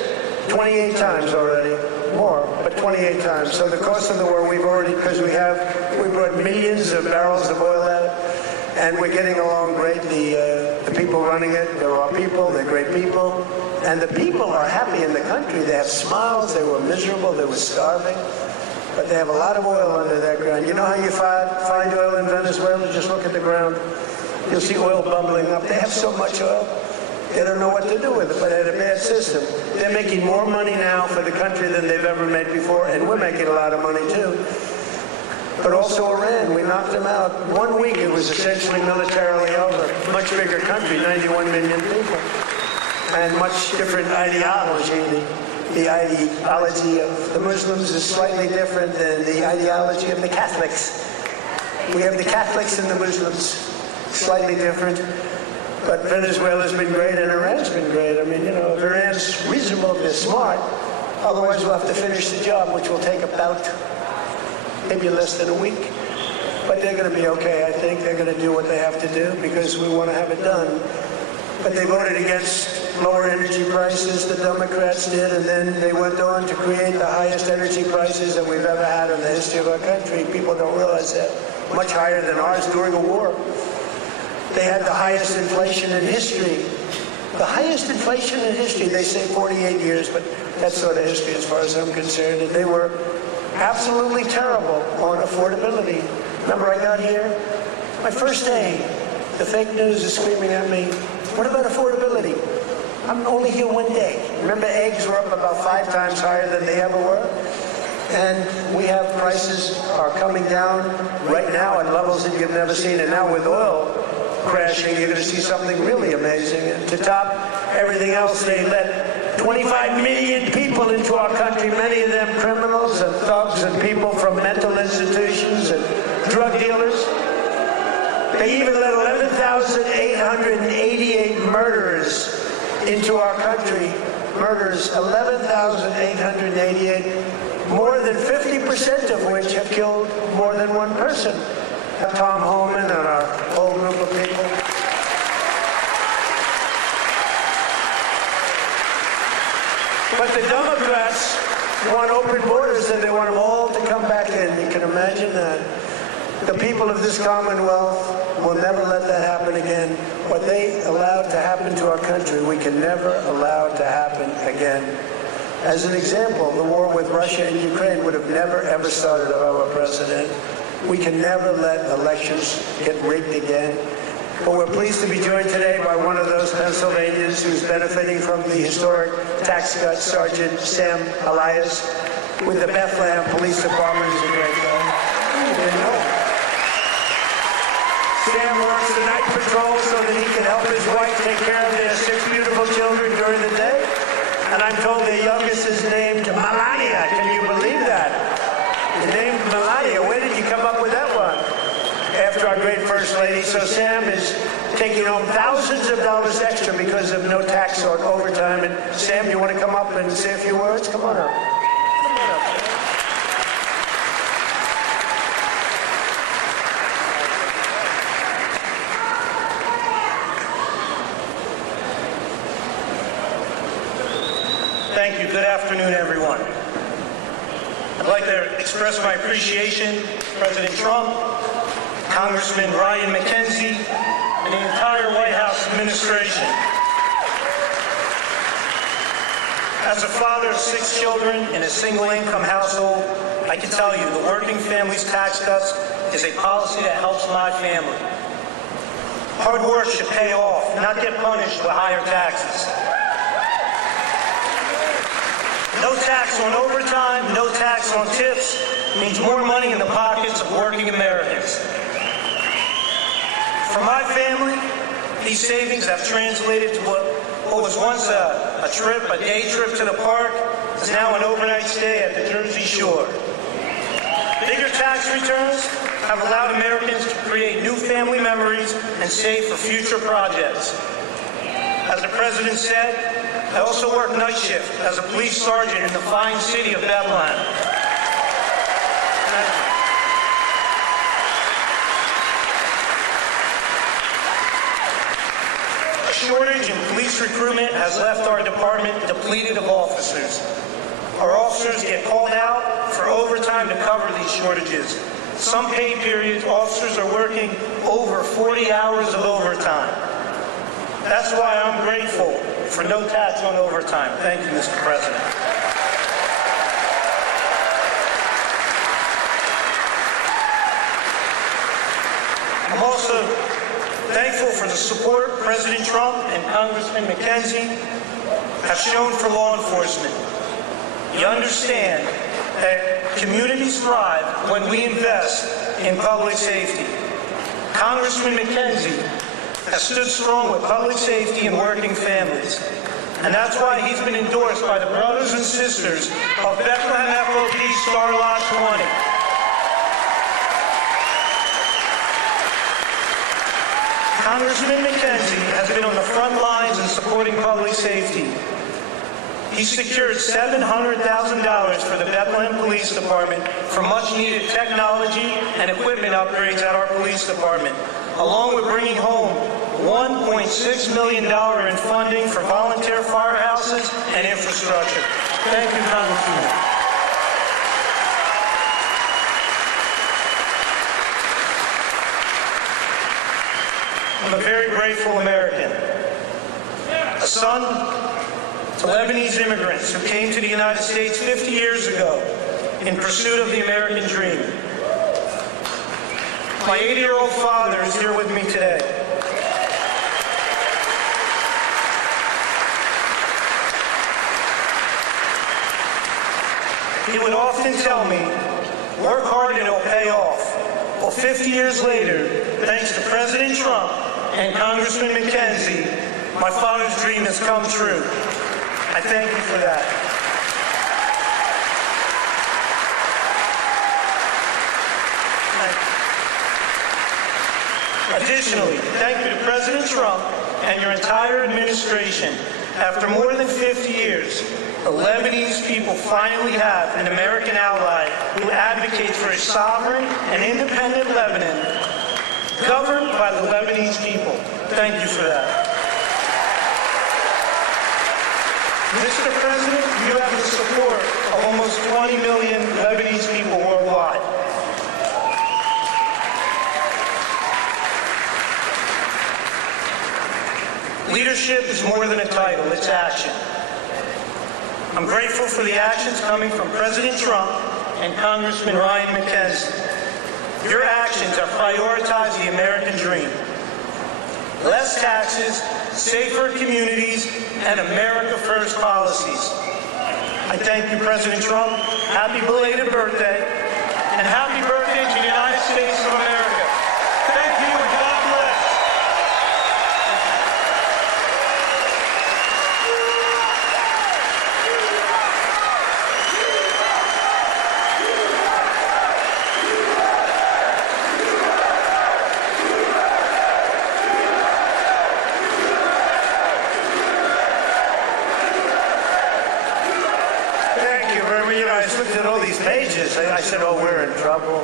28 times already. More, but 28 times. So the cost of the war, we've already, because we brought millions of barrels of oil out, and we're getting along great. The people running it, they're our people, they're great people, and the people are happy in the country. They have smiles, they were miserable, they were starving, but they have a lot of oil under their ground. You know how you find oil in Venezuela? Just look at the ground. You'll see oil bubbling up. They have so much oil. They don't know what to do with it, but they had a bad system. They're making more money now for the country than they've ever made before, and we're making a lot of money too. But also Iran, we knocked them out. 1 week it was essentially militarily over. Much bigger country, 91 million people. And much different ideology. The ideology of the Muslims is slightly different than the ideology of the Catholics. We have the Catholics and the Muslims, slightly different. But Venezuela's been great, and Iran's been great. I mean, you know, if Iran's reasonable, if they're smart, otherwise we'll have to finish the job, which will take about maybe less than a week. But they're going to be okay, I think. They're going to do what they have to do because we want to have it done. But they voted against lower energy prices, the Democrats did, and then they went on to create the highest energy prices that we've ever had in the history of our country. People don't realize that. Much higher than ours during a war. They had the highest inflation in history. The highest inflation in history, they say 48 years, but that's sort of history as far as I'm concerned. And they were absolutely terrible on affordability. Remember, I got here, my first day, the fake news is screaming at me, what about affordability? I'm only here 1 day. Remember, eggs were up about 5 times higher than they ever were? And we have prices are coming down right now at levels that you've never seen. And now with oil crashing, you're going to see something really amazing. And to top everything else, they let 25 million people into our country, many of them criminals and thugs and people from mental institutions and drug dealers. They even let 11,888 murderers into our country. Murders, 11,888, more than 50% of which have killed more than one person. Tom Homan and our whole group of people. But the Democrats want open borders and they want them all to come back in. You can imagine that. The people of this Commonwealth will never let that happen again. What they allowed to happen to our country, we can never allow to happen again. As an example, the war with Russia and Ukraine would have never, ever started under our president. We can never let elections get rigged again. But we're pleased to be joined today by one of those Pennsylvanians who's benefiting from the historic tax cut, Sergeant Sam Elias, with the Bethlehem Police Department. He's a great guy. Sam works the night patrol so that he can help his wife take care of their 6 beautiful children during the day. And I'm told their youngest is named Melania. Can you believe that? The name Melania. Where did you come up with that one? After our great First Lady. So Sam is taking home thousands of dollars extra because of no tax on overtime. And Sam, you want to come up and say a few words? Come on up. Come on up. Thank you. Good afternoon, everyone. I'd like to express my appreciation to President Trump, Congressman Ryan McKenzie, and the entire White House administration. As a father of 6 children in a single-income household, I can tell you the Working Families Tax Cuts is a policy that helps my family. Hard work should pay off, not get punished with higher taxes. No tax on overtime, no tax on tips means more money in the pockets of working Americans. For my family, these savings have translated to what was once a day trip to the park, is now an overnight stay at the Jersey Shore. Bigger tax returns have allowed Americans to create new family memories and save for future projects. As the President said, I also work night shift as a police sergeant in the fine city of Bethlehem. A shortage in police recruitment has left our department depleted of officers. Our officers get called out for overtime to cover these shortages. Some pay periods, officers are working over 40 hours of overtime. That's why I'm grateful for no tax on overtime. Thank you, Mr. President. I'm also thankful for the support President Trump and Congressman McKenzie have shown for law enforcement. You understand that communities thrive when we invest in public safety. Congressman McKenzie has stood strong with public safety and working families. And that's why he's been endorsed by the brothers and sisters of Bethlehem FOP Star Lot 20. Congressman McKenzie has been on the front lines in supporting public safety. He secured $700,000 for the Bethlehem Police Department for much-needed technology and equipment upgrades at our police department, along with bringing home $1.6 million in funding for volunteer firehouses and infrastructure. Thank you, Congressman. I'm a very grateful American, a son to Lebanese immigrants who came to the United States 50 years ago in pursuit of the American dream. My 80-year-old father is here with me today. He would often tell me, work hard and it'll pay off. Well, 50 years later, thanks to President Trump and Congressman McKenzie, my father's dream has come true. I thank you for that. Additionally, thank you to President Trump and your entire administration. After more than 50 years, the Lebanese people finally have an American ally who advocates for a sovereign and independent Lebanon governed by the Lebanese people. Thank you for that. Mr. President, you have the support of almost 20 million Lebanese people worldwide. Leadership is more than a title, it's action. I'm grateful for the actions coming from President Trump and Congressman Ryan McKenzie. Your actions are prioritize the American dream. Less taxes, safer communities, and America First policies. I thank you, President Trump. Happy belated birthday, and happy birthday to the United States of America. Thank you, and God bless. I looked at all these pages. I said, oh, we're in trouble.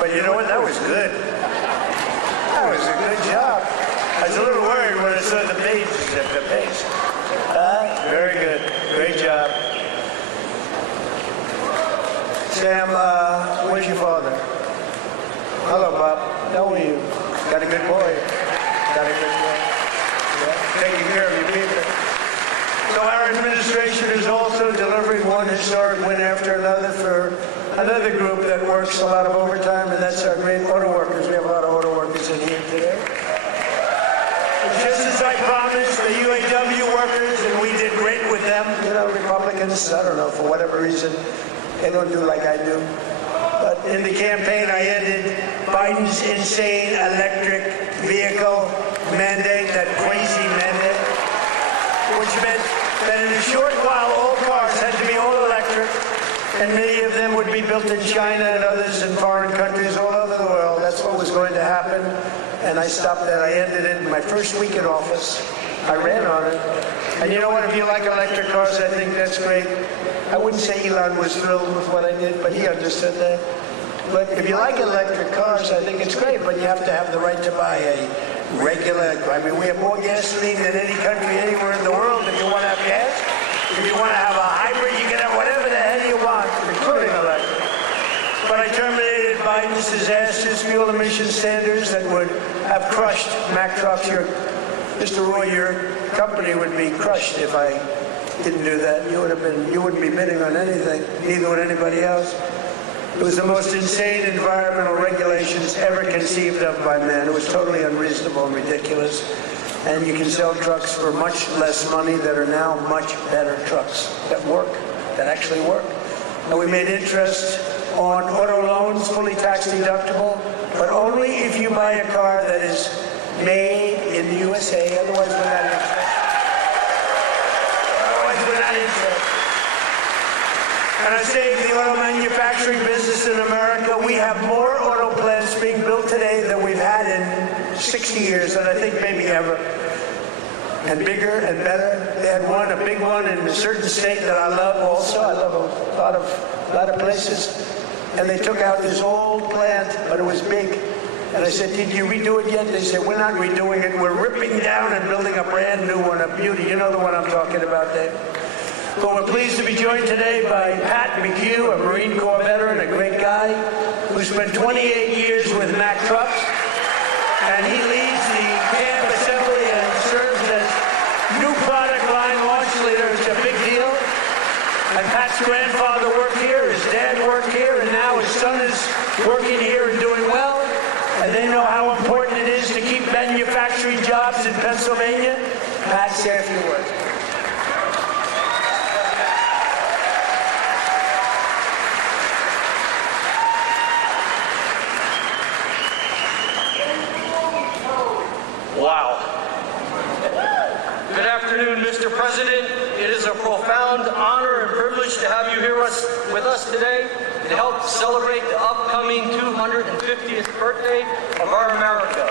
But you know what? That was good. That was a good job. I was a little worried when I saw the pages at the page. Very good. Great job. Sam, where's your father? Hello, Bob. How are you? Got a good boy. Got a good boy. Yeah. Taking care of your people. So our administration is also delivering one historic win after another for another group that works a lot of overtime, and that's our great auto workers. We have a lot of auto workers in here today. Just as I promised, the UAW workers, and we did great with them. You know, Republicans, I don't know, for whatever reason, they don't do like I do. But in the campaign, I ended Biden's insane electric vehicle mandate, that crazy mandate, which meant that in a short while, all cars had to be all electric, and many of them would be built in China and others in foreign countries all over the world. That's what was going to happen, and I stopped that. I ended it in my first week in office. I ran on it. And you know what? If you like electric cars, I think that's great. I wouldn't say Elon was thrilled with what I did, but he understood that. But if you like electric cars, I think it's great, but you have to have the right to buy a regular, I mean, we have more gasoline than any country anywhere in the world. If you want to have gas, if you want to have a hybrid, you can have whatever the hell you want, including electric. But I terminated Biden's disastrous fuel emission standards that would have crushed Mack Trucks. Mr. Roy, your company would be crushed if I didn't do that. You wouldn't be bidding on anything, neither would anybody else. It was the most insane environmental regulations ever conceived of by man. It was totally unreasonable and ridiculous. And you can sell trucks for much less money that are now much better trucks that work, that actually work. And we made interest on auto loans, fully tax deductible, but only if you buy a car that is made in the USA. Otherwise, we're not interested. And I say to the auto manufacturing business in America, we have more auto plants being built today than we've had in 60 years, and I think maybe ever. And bigger and better. They had a big one in a certain state that I love also. I love a lot of places. And they took out this old plant, but it was big. And I said, did you redo it yet? They said, we're not redoing it. We're ripping down and building a brand new one, a beauty. You know the one I'm talking about, Dave. But we're pleased to be joined today by Pat McHugh, a Marine Corps veteran, a great guy, who spent 28 years with Mack Trucks, and he leads the cab assembly and serves as new product line launch leader. It's a big deal. And Pat's grandfather worked here, his dad worked here, and now his son is working here and doing well. And they know how important it is to keep manufacturing jobs in Pennsylvania. Pat, say a few words. Wow. Good afternoon, Mr. President. It is a profound honor and privilege to have you here with us today to help celebrate the upcoming 250th birthday of our America.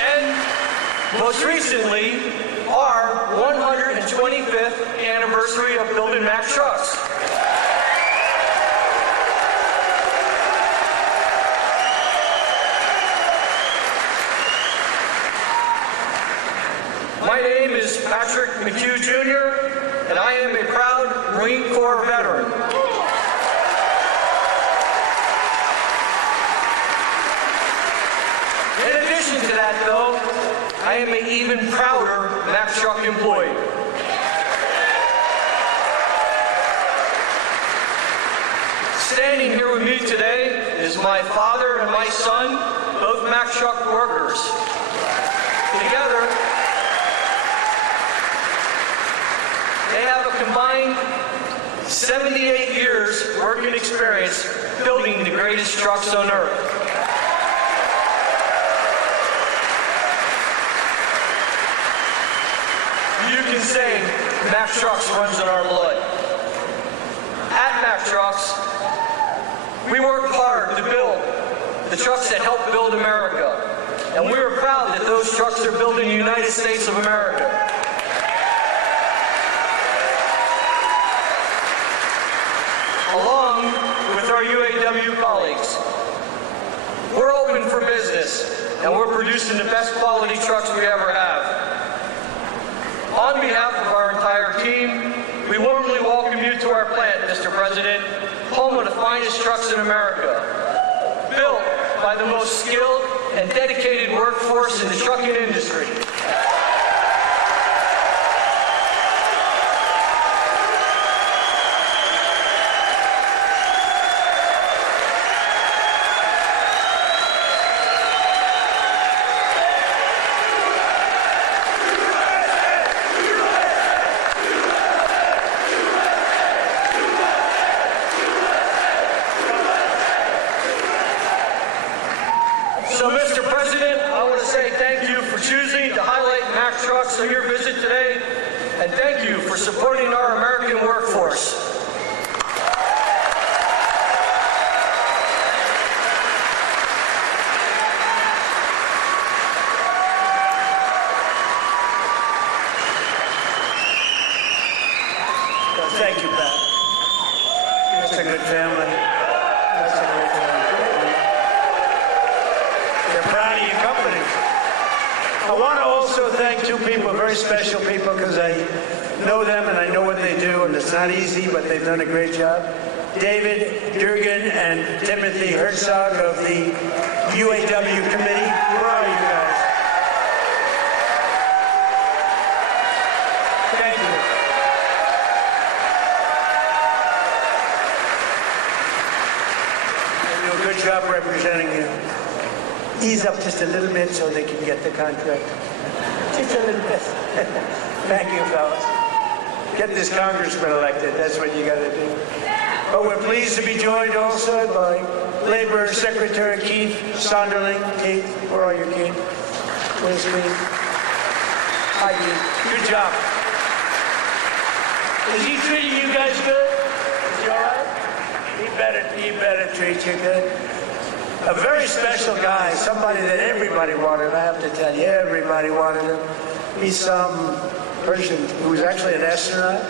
And most recently, our 125th anniversary of building Mack Trucks. My name is Patrick McHugh Jr., and I am a proud Marine Corps veteran. I am an even prouder Mack Truck employee. Standing here with me today is my father and my son, both Mack Truck workers. Together, they have a combined 78 years working experience building the greatest trucks on earth. You can say Mack Trucks runs in our blood. At Mack Trucks, we work hard to build the trucks that help build America. And we are proud that those trucks are built in the United States of America. Along with our UAW colleagues, we're open for business and we're producing the best quality trucks we ever have. On behalf of our entire team, we warmly welcome you to our plant, Mr. President, home of the finest trucks in America, built by the most skilled and dedicated workforce in the trucking industry. So, Mr. President, I want to say thank you for choosing to highlight Mack Trucks on your visit today, and thank you for supporting our American workforce. Thank you, Pat. That's a good family. That's a good family. They're proud of your company. I want to also thank two people, very special people, because I know them and I know what they do, and it's not easy, but they've done a great job. David Durgan and Timothy Herzog of the UAW committee. Where are you guys? Thank you. They do a good job representing you. Ease up just a little bit so they can get the contract. Just a little bit. Thank you, fellas. Get this congressman elected. That's what you got to do. But we're pleased to be joined also by Labor Secretary Keith Sonderling. Keith, where are you, Keith? Where's Keith? Hi, Keith. Good job. Is he treating you guys good? Is he all right? He better treat you good. A very special guy, somebody that everybody wanted, I have to tell you, everybody wanted him. He's some person who was actually an astronaut.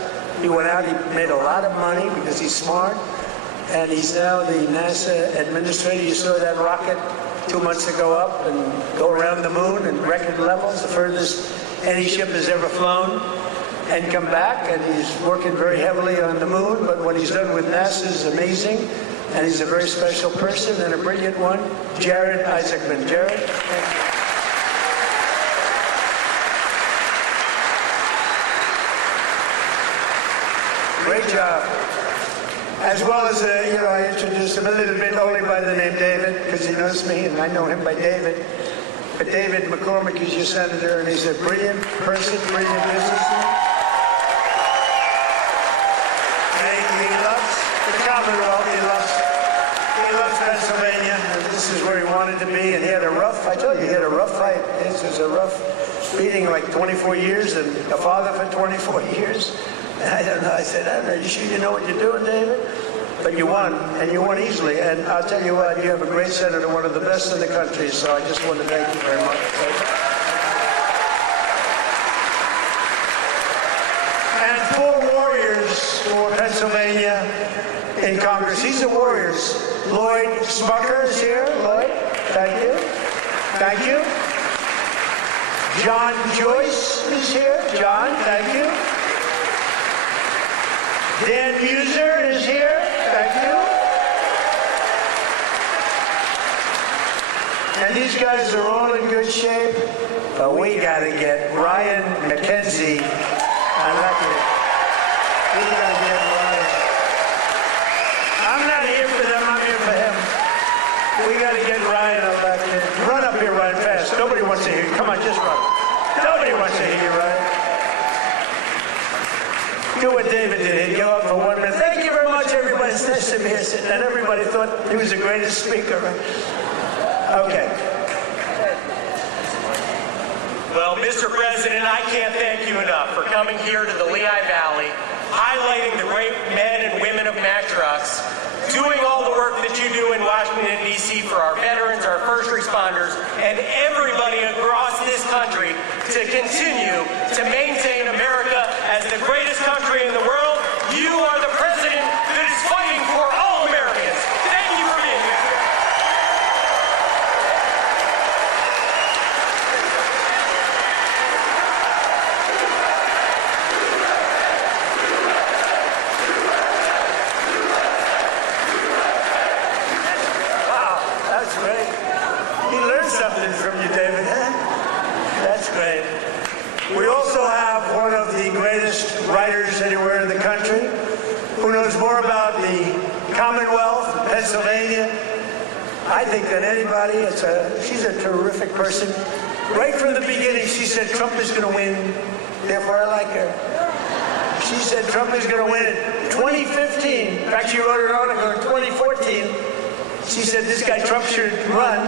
He went out, he made a lot of money because he's smart, and he's now the NASA administrator. You saw that rocket 2 months ago up and go around the moon in record levels, the furthest any ship has ever flown, and come back, and he's working very heavily on the moon, but what he's done with NASA is amazing. And he's a very special person and a brilliant one, Jared Isaacman. Jared, thank you. Great job. As well as, I introduced him a little bit only by the name David, because he knows me, and I know him by David. But David McCormick is your senator, and he's a brilliant person, brilliant businessman. He loves the Commonwealth. He loves Pennsylvania, and this is where he wanted to be, and he had a rough fight. This was a rough beating, like 24 years, and a father for 24 years. And I don't know, I said, are you sure you know what you're doing, David? But you won, and you won easily. And I'll tell you what, you have a great senator, one of the best in the country, so I just want to thank you very much. And 4 warriors for Pennsylvania in Congress. These are warriors. Lloyd Smucker is here. Lloyd, thank you. Thank you. John Joyce is here. John, thank you. Dan Muser is here. Thank you. And these guys guys are all in good shape, but we got to get Ryan McKenzie elected. We got to get Ryan. I'm not here for them, I'm here for him. We got to get Ryan elected. Run up here, Ryan, fast. Nobody wants to hear you. Come on, just run. Nobody wants to hear you, Ryan. Do what David did. He'd go up for 1 minute. Thank you very much, everybody. It's nice to be here sitting, and everybody thought he was the greatest speaker. Okay. Well, Mr. President, I can't thank you enough for coming here to the Lehigh Valley, highlighting the great men and women of Mack Trucks, doing all the work that you do in Washington, D.C. for our veterans, our first responders, and everybody across this country to continue to maintain America as the greatest country in the world. You are the president that is fighting for all Americans. Thank you for being here. Wow, that's great. He learned something from you, David. That's great. We also have one of the greatest writers anywhere in the country who knows more about the Commonwealth, Pennsylvania, I think, than anybody. She's a terrific person. Right from the beginning, she said Trump is going to win, therefore I like her. She said Trump is going to win in 2015. In fact, she wrote an article in 2014. She said this guy Trump should run.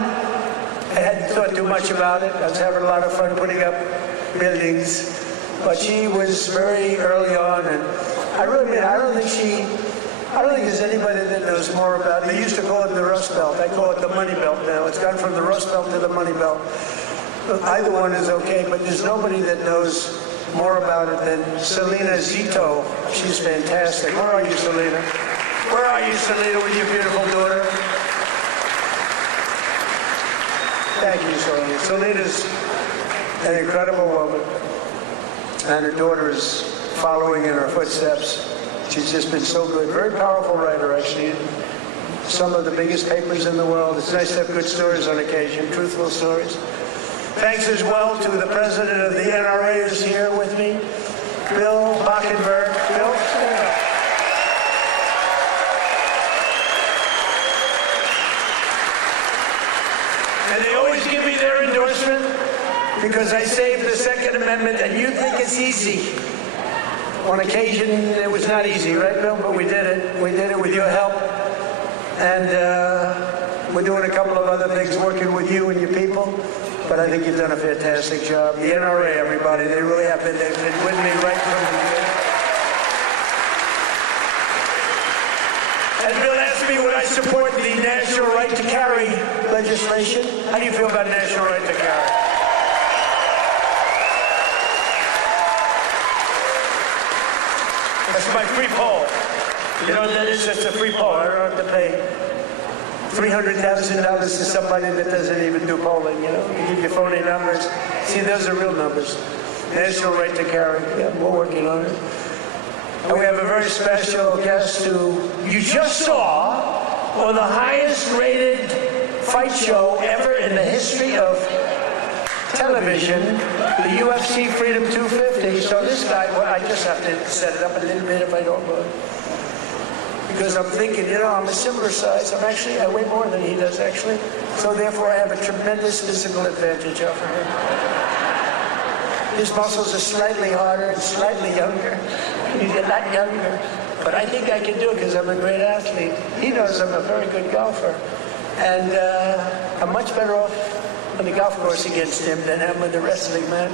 I hadn't thought too much about it. I was having a lot of fun putting up buildings. But she was very early on, and I don't think there's anybody that knows more about it. They used to call it the Rust Belt. I call it the Money Belt now. It's gone from the Rust Belt to the Money Belt. Either one is okay, but there's nobody that knows more about it than Selena Zito. She's fantastic. Where are you, Selena? Where are you, Selena, with your beautiful daughter? Thank you, Selena. Selena's an incredible woman, and her daughter is following in her footsteps. She's just been so good. Very powerful writer, actually. Some of the biggest papers in the world. It's nice to have good stories on occasion, truthful stories. Thanks as well to the president of the NRA who's here with me, Bill Bockenberg. Bill? And they always give me their endorsement because I saved the Second Amendment, and you think it's easy. On occasion, it was not easy, right, Bill? But we did it. We did it with your help. And we're doing a couple of other things, working with you and your people. But I think you've done a fantastic job. The NRA, everybody, they really have been. They've been with me right from the beginning. And Bill asked me would I support the national right to carry legislation. How do you feel about national right to carry? That's my free poll. You know what that is? That's a free poll. I don't have to pay $300,000 to somebody that doesn't even do polling, you know? You give your phony numbers. See, those are real numbers. National right to carry. Yeah, we're working on it. And we have a very special guest who you just saw on the highest rated fight show ever in the history of television, the UFC Freedom 250. So this guy, well, I just have to set it up a little bit if I don't mind. Because I'm thinking, you know, I'm a similar size. I weigh more than he does, actually. So therefore, I have a tremendous physical advantage over him. His muscles are slightly harder and slightly younger. He's a lot younger. But I think I can do it because I'm a great athlete. He knows I'm a very good golfer. And I'm much better off on the golf course against him than I am with the wrestling man.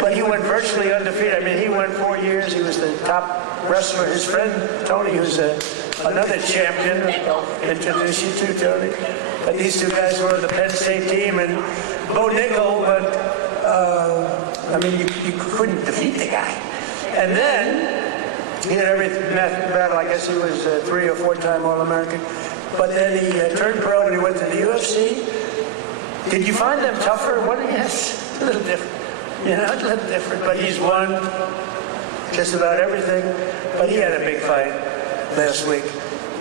But he went virtually undefeated. I mean, he went 4 years. He was the top wrestler. His friend, Tony, who's another champion, I'll introduce you to, Tony. But these two guys were on the Penn State team, and Bo Nickel, but, I mean, you couldn't defeat the guy. And then, he had every battle. I guess he was a 3 or 4 time All-American. But then he turned pro and he went to the UFC. Did you find them tougher? What? Yes, a little different. You know, a little different. But he's won just about everything. But he had a big fight last week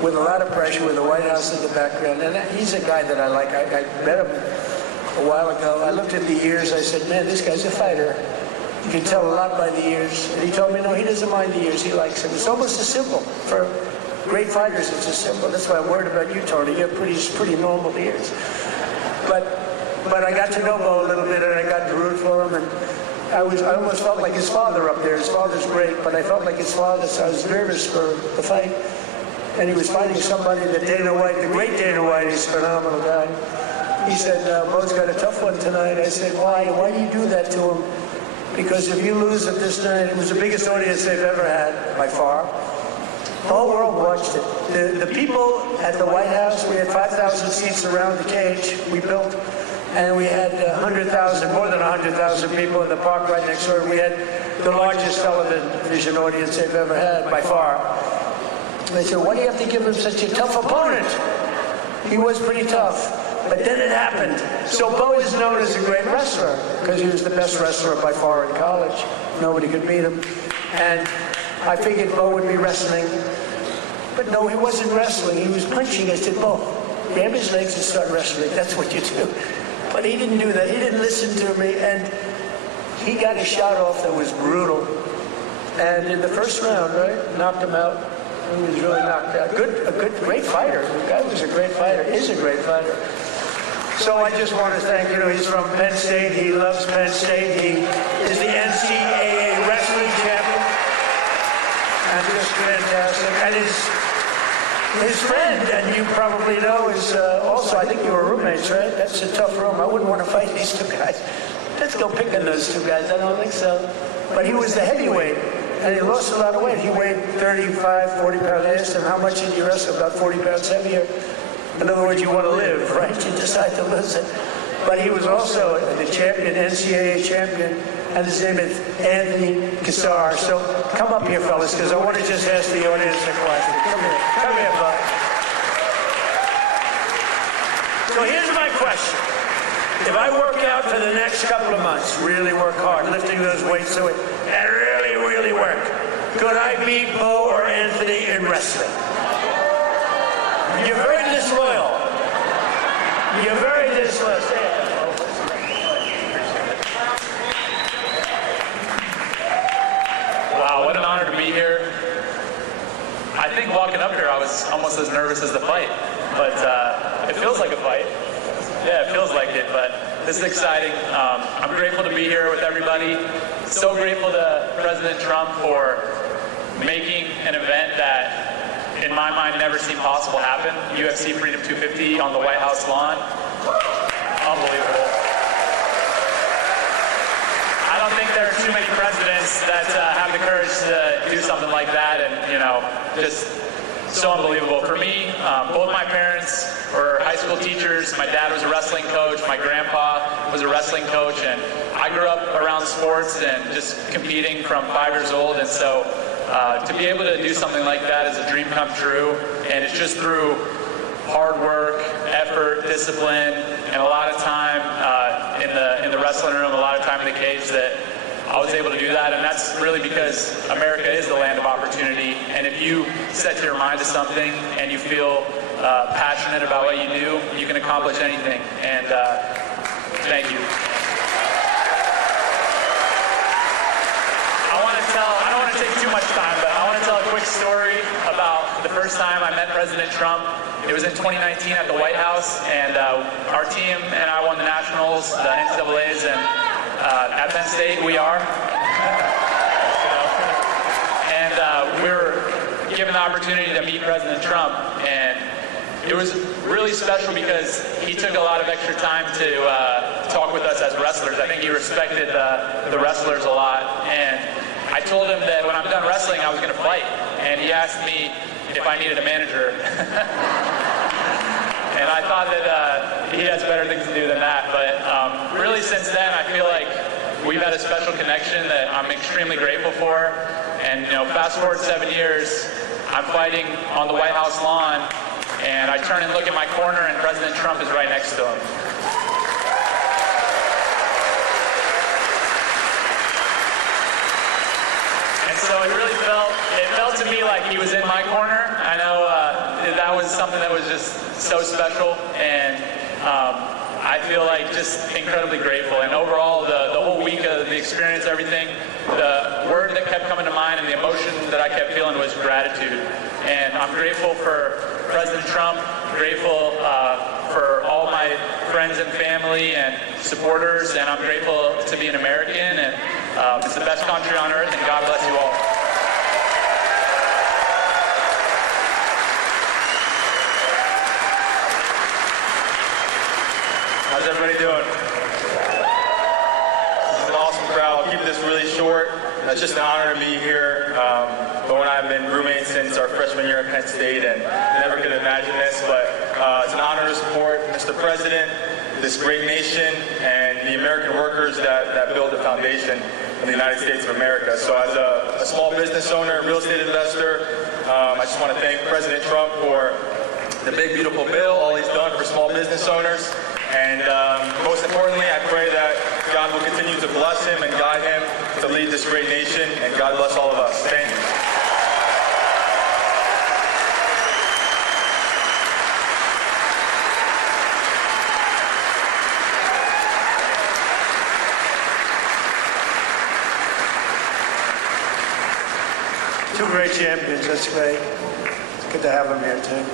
with a lot of pressure, with the White House in the background. And he's a guy that I like. I met him a while ago. I looked at the years. I said, man, this guy's a fighter. You can tell a lot by the years. And he told me, no, he doesn't mind the years. He likes them. It's almost a symbol. For great fighters, it's a symbol. That's why I'm worried about you, Tony. You have pretty normal years. But I got to know Bo a little bit, and I got to root for him. And I almost felt like his father up there. His father's great, but I felt like his father, so I was nervous for the fight. And he was fighting somebody that Dana White, the great Dana White, is a phenomenal guy. He said, Bo's got a tough one tonight. I said, why? Why do you do that to him? Because if you lose at this night, it was the biggest audience they've ever had, by far. The whole world watched it. The people at the White House, we had 5,000 seats around the cage we built. And we had 100,000, more than 100,000 people in the park right next door. We had the largest television audience they've ever had, by far. They said, why do you have to give him such a tough opponent? He was pretty tough. But then it happened. So Bo is known as a great wrestler because he was the best wrestler by far in college. Nobody could beat him. And I figured Bo would be wrestling. But no, he wasn't wrestling. He was punching. I said, Bo, grab his legs and start wrestling. That's what you do. But he didn't do that. He didn't listen to me. And he got a shot off that was brutal. And in the first round, right, knocked him out. He was really knocked out. Great fighter. The guy was a great fighter. Is a great fighter. So I just want to thank, he's from Penn State. He loves Penn State. He is the NCAA wrestling champion. And just fantastic. And his friend, and you probably know, is also, I think you were roommates, right? That's a tough room. I wouldn't want to fight these two guys. Let's go pick on those two guys. I don't think so. But he was the heavyweight, and he lost a lot of weight. He weighed 35, 40 pounds. I asked him, how much did you wrestle? About 40 pounds heavier. In other words, you want to live, right? You decide to lose it. But he was also the champion, NCAA champion, and his name is Anthony Cassar. So come up here, fellas, because I want to just ask the audience a question. Come here, bud. So here's my question. If I work out for the next couple of months, really work hard, lifting those weights and really, really work, could I beat Bo or Anthony in wrestling? You're very disloyal. You're very disloyal. Wow, what an honor to be here. I think walking up here I was almost as nervous as the fight, but it feels like a fight. Yeah, it feels like it, but this is exciting. I'm grateful to be here with everybody. So grateful to President Trump for making an event that, in my mind, never seemed possible happen. UFC Freedom 250 on the White House lawn. Unbelievable. I don't think there are too many presidents that have the courage to do something like that, and just so unbelievable. For me, both my parents were high school teachers. My dad was a wrestling coach. My grandpa was a wrestling coach, and I grew up around sports and just competing from 5 years old, and so to be able to do something like that is a dream come true, and it's just through hard work, effort, discipline, and a lot of time in the wrestling room, a lot of time in the cage that I was able to do that, and that's really because America is the land of opportunity, and if you set your mind to something and you feel passionate about what you do, you can accomplish anything, and thank you. I don't want to take too much time, but I want to tell a quick story about the first time I met President Trump. It was in 2019 at the White House, and our team and I won the Nationals, the NCAAs, and at Penn State we are. And we were given the opportunity to meet President Trump, and it was really special because he took a lot of extra time to talk with us as wrestlers. I think he respected the wrestlers a lot, and I told him that when I'm done wrestling, I was going to fight, and he asked me if I needed a manager. And I thought that he has better things to do than that, but really since then, I feel like we've had a special connection that I'm extremely grateful for, and fast forward 7 years, I'm fighting on the White House lawn, and I turn and look at my corner, and President Trump is right next to him. So it really felt to me like he was in my corner. I know that was something that was just so special, and I feel like just incredibly grateful. And overall, the whole week of the experience, everything, the word that kept coming to mind and the emotion that I kept feeling was gratitude. And I'm grateful for President Trump, grateful for all my friends and family and supporters, and I'm grateful to be an American, and it's the best country on earth, and God bless you all. How's everybody doing? This is an awesome crowd. I'll keep this really short. It's just an honor to be here. Bo and I have been roommates since our freshman year at Penn State, and never could imagine this, but it's an honor to support Mr. President, this great nation, and the American workers that build the foundation of the United States of America. So as a small business owner, real estate investor, I just want to thank President Trump for the big, beautiful bill, all he's done for small business owners. And most importantly, I pray that God will continue to bless him and guide him to lead this great nation, and God bless all of us. Thank you. Two great champions, that's great. It's good to have them here too.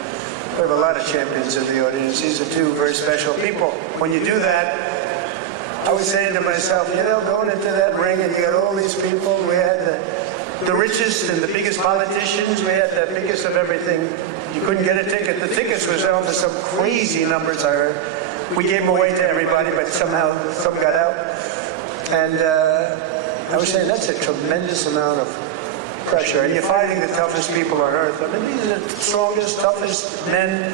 We have a lot of champions in the audience. These are two very special people. When you do that, I was saying to myself, you know, going into that ring and you got all these people, we had the richest and the biggest politicians, we had the biggest of everything. You couldn't get a ticket. The tickets were selling for some crazy numbers, I heard. We gave them away to everybody, but somehow some got out. And I was saying that's a tremendous amount of pressure, and you're fighting the toughest people on earth. I mean, these are the strongest, toughest men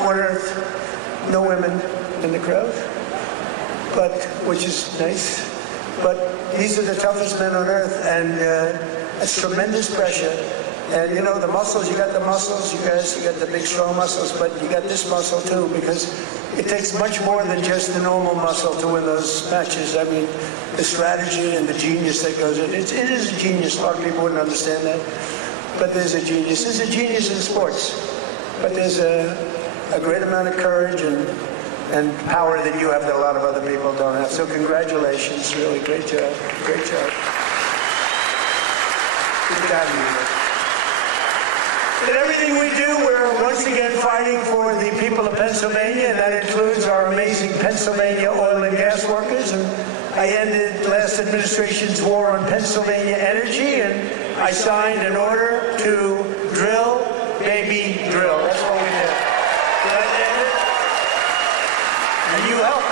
on earth. No women in the crowd, but which is nice. But these are the toughest men on earth, and it's tremendous pressure. And you know, the muscles, you got the muscles, you guys, you got the big strong muscles, but you got this muscle too, because it takes much more than just the normal muscle to win those matches. I mean, the strategy and the genius that goes in. It is a genius. A lot of people wouldn't understand that. But there's a genius. There's a genius in sports. But there's a great amount of courage and power that you have that a lot of other people don't have. So congratulations. Really great job. Great job. Good to have you here. In everything we do, we're once again fighting for the people of Pennsylvania, and that includes our amazing Pennsylvania oil and gas workers. And I ended last administration's war on Pennsylvania energy, and I signed an order to drill, baby, drill. That's what we did. And you helped.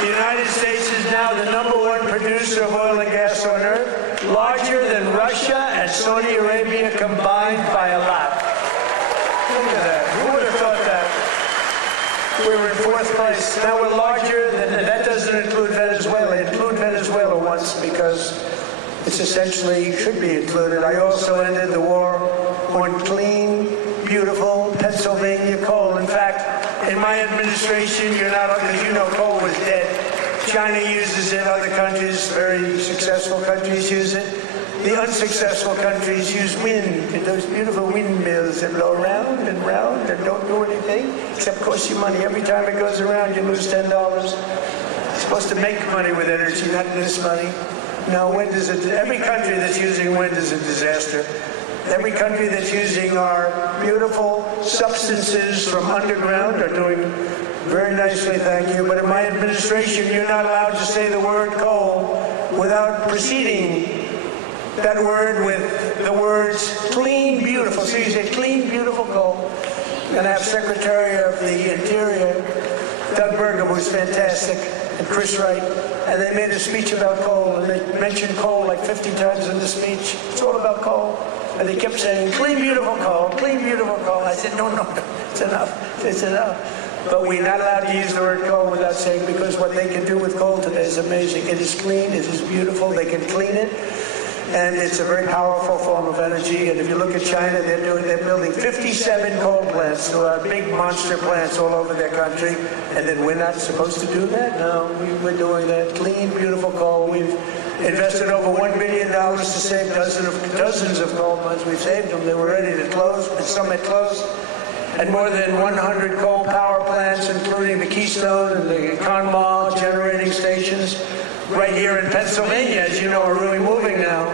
The United States is now the #1 producer of oil and gas on earth, larger than Russia and Saudi Arabia combined by a lot. Look at that. Who would have thought that? We were in 4th place. Now we're larger than, that doesn't include Venezuela. Include Venezuela once because it's essentially should be included. I also ended the war on clean, beautiful Pennsylvania coal. In fact, in my administration, you're not, because you know coal was dead. China uses it, other countries, very successful countries use it. The unsuccessful countries use wind, and those beautiful windmills that blow around and round and don't do anything, except cost you money. Every time it goes around, you lose $10. You're supposed to make money with energy, not lose money. No, wind is every country that's using wind is a disaster. Every country that's using our beautiful substances from underground are doing very nicely, thank you. But in my administration, you're not allowed to say the word coal without preceding that word with the words clean, beautiful. So you say clean, beautiful coal. And I have Secretary of the Interior, Doug Burgum, who's fantastic, and Chris Wright. And they made a speech about coal, and they mentioned coal like 50 times in the speech. It's all about coal. And they kept saying, clean, beautiful coal, clean, beautiful coal. I said, no, it's enough. It's enough. But we're not allowed to use the word coal without saying, because what they can do with coal today is amazing. It is clean, it is beautiful, they can clean it. And it's a very powerful form of energy. And if you look at China, they're building 57 coal plants, big monster plants all over their country. And then we're not supposed to do that? No, we're doing that. Clean, beautiful coal. We've invested over $1 billion to save dozens of coal plants. We've saved them. They were ready to close, but some had closed. and more than 100 coal power plants, including the Keystone and the Conemaugh generating stations right here in Pennsylvania, as you know, are really moving now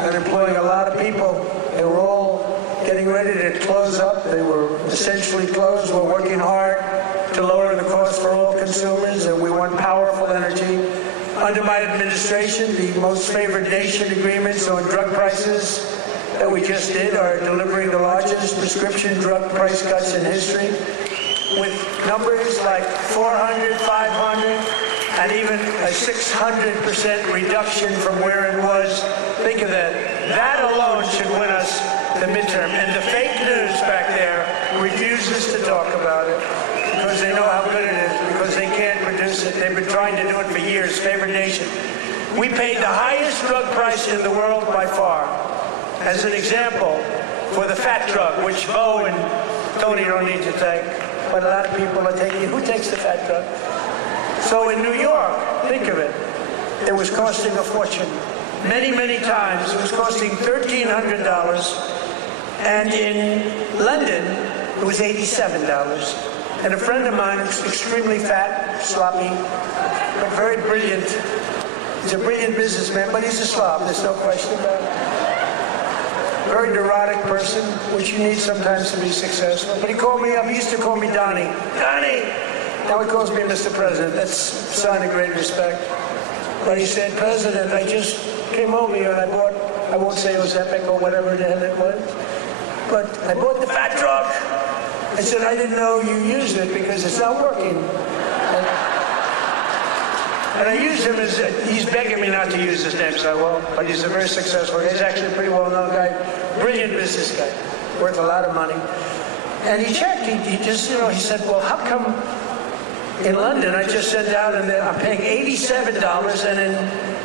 and employing a lot of people. They were all getting ready to close up. They were essentially closed. We're working hard to lower the cost for all consumers, and we want powerful energy. Under my administration, the most favored nation agreements on drug prices that we just did are delivering the largest prescription drug price cuts in history, with numbers like 400, 500, and even a 600% reduction from where it was. Think of that. That alone should win us the midterm. And the fake news back there refuses to talk about it because they know how good it is, because they can't produce it. They've been trying to do it for years. Favored nation. We paid the highest drug price in the world by far. As an example, for the fat drug, which Bo and Tony don't need to take, but a lot of people are taking. Who takes the fat drug? So in New York, think of it, it was costing a fortune. Many, many times it was costing $1,300, and in London it was $87. And a friend of mine who's extremely fat, sloppy, but very brilliant. He's a brilliant businessman, but he's a slob, there's no question about it. Very neurotic person, which you need sometimes to be successful. But he called me up, he used to call me Donnie. Donnie! Now he calls me Mr. President. That's a sign of great respect. But he said, President, I just came over here and I bought, I won't say it was Epic or whatever the hell it was, but I bought the fat truck. I said, I didn't know you used it because it's not working. And I used him as, he's begging me not to use his name, so I won't, but he's a very successful guy. He's actually a pretty well-known guy, brilliant business guy, worth a lot of money. And he checked, he just, he said, well, how come in London I just sent out and I'm paying $87, and in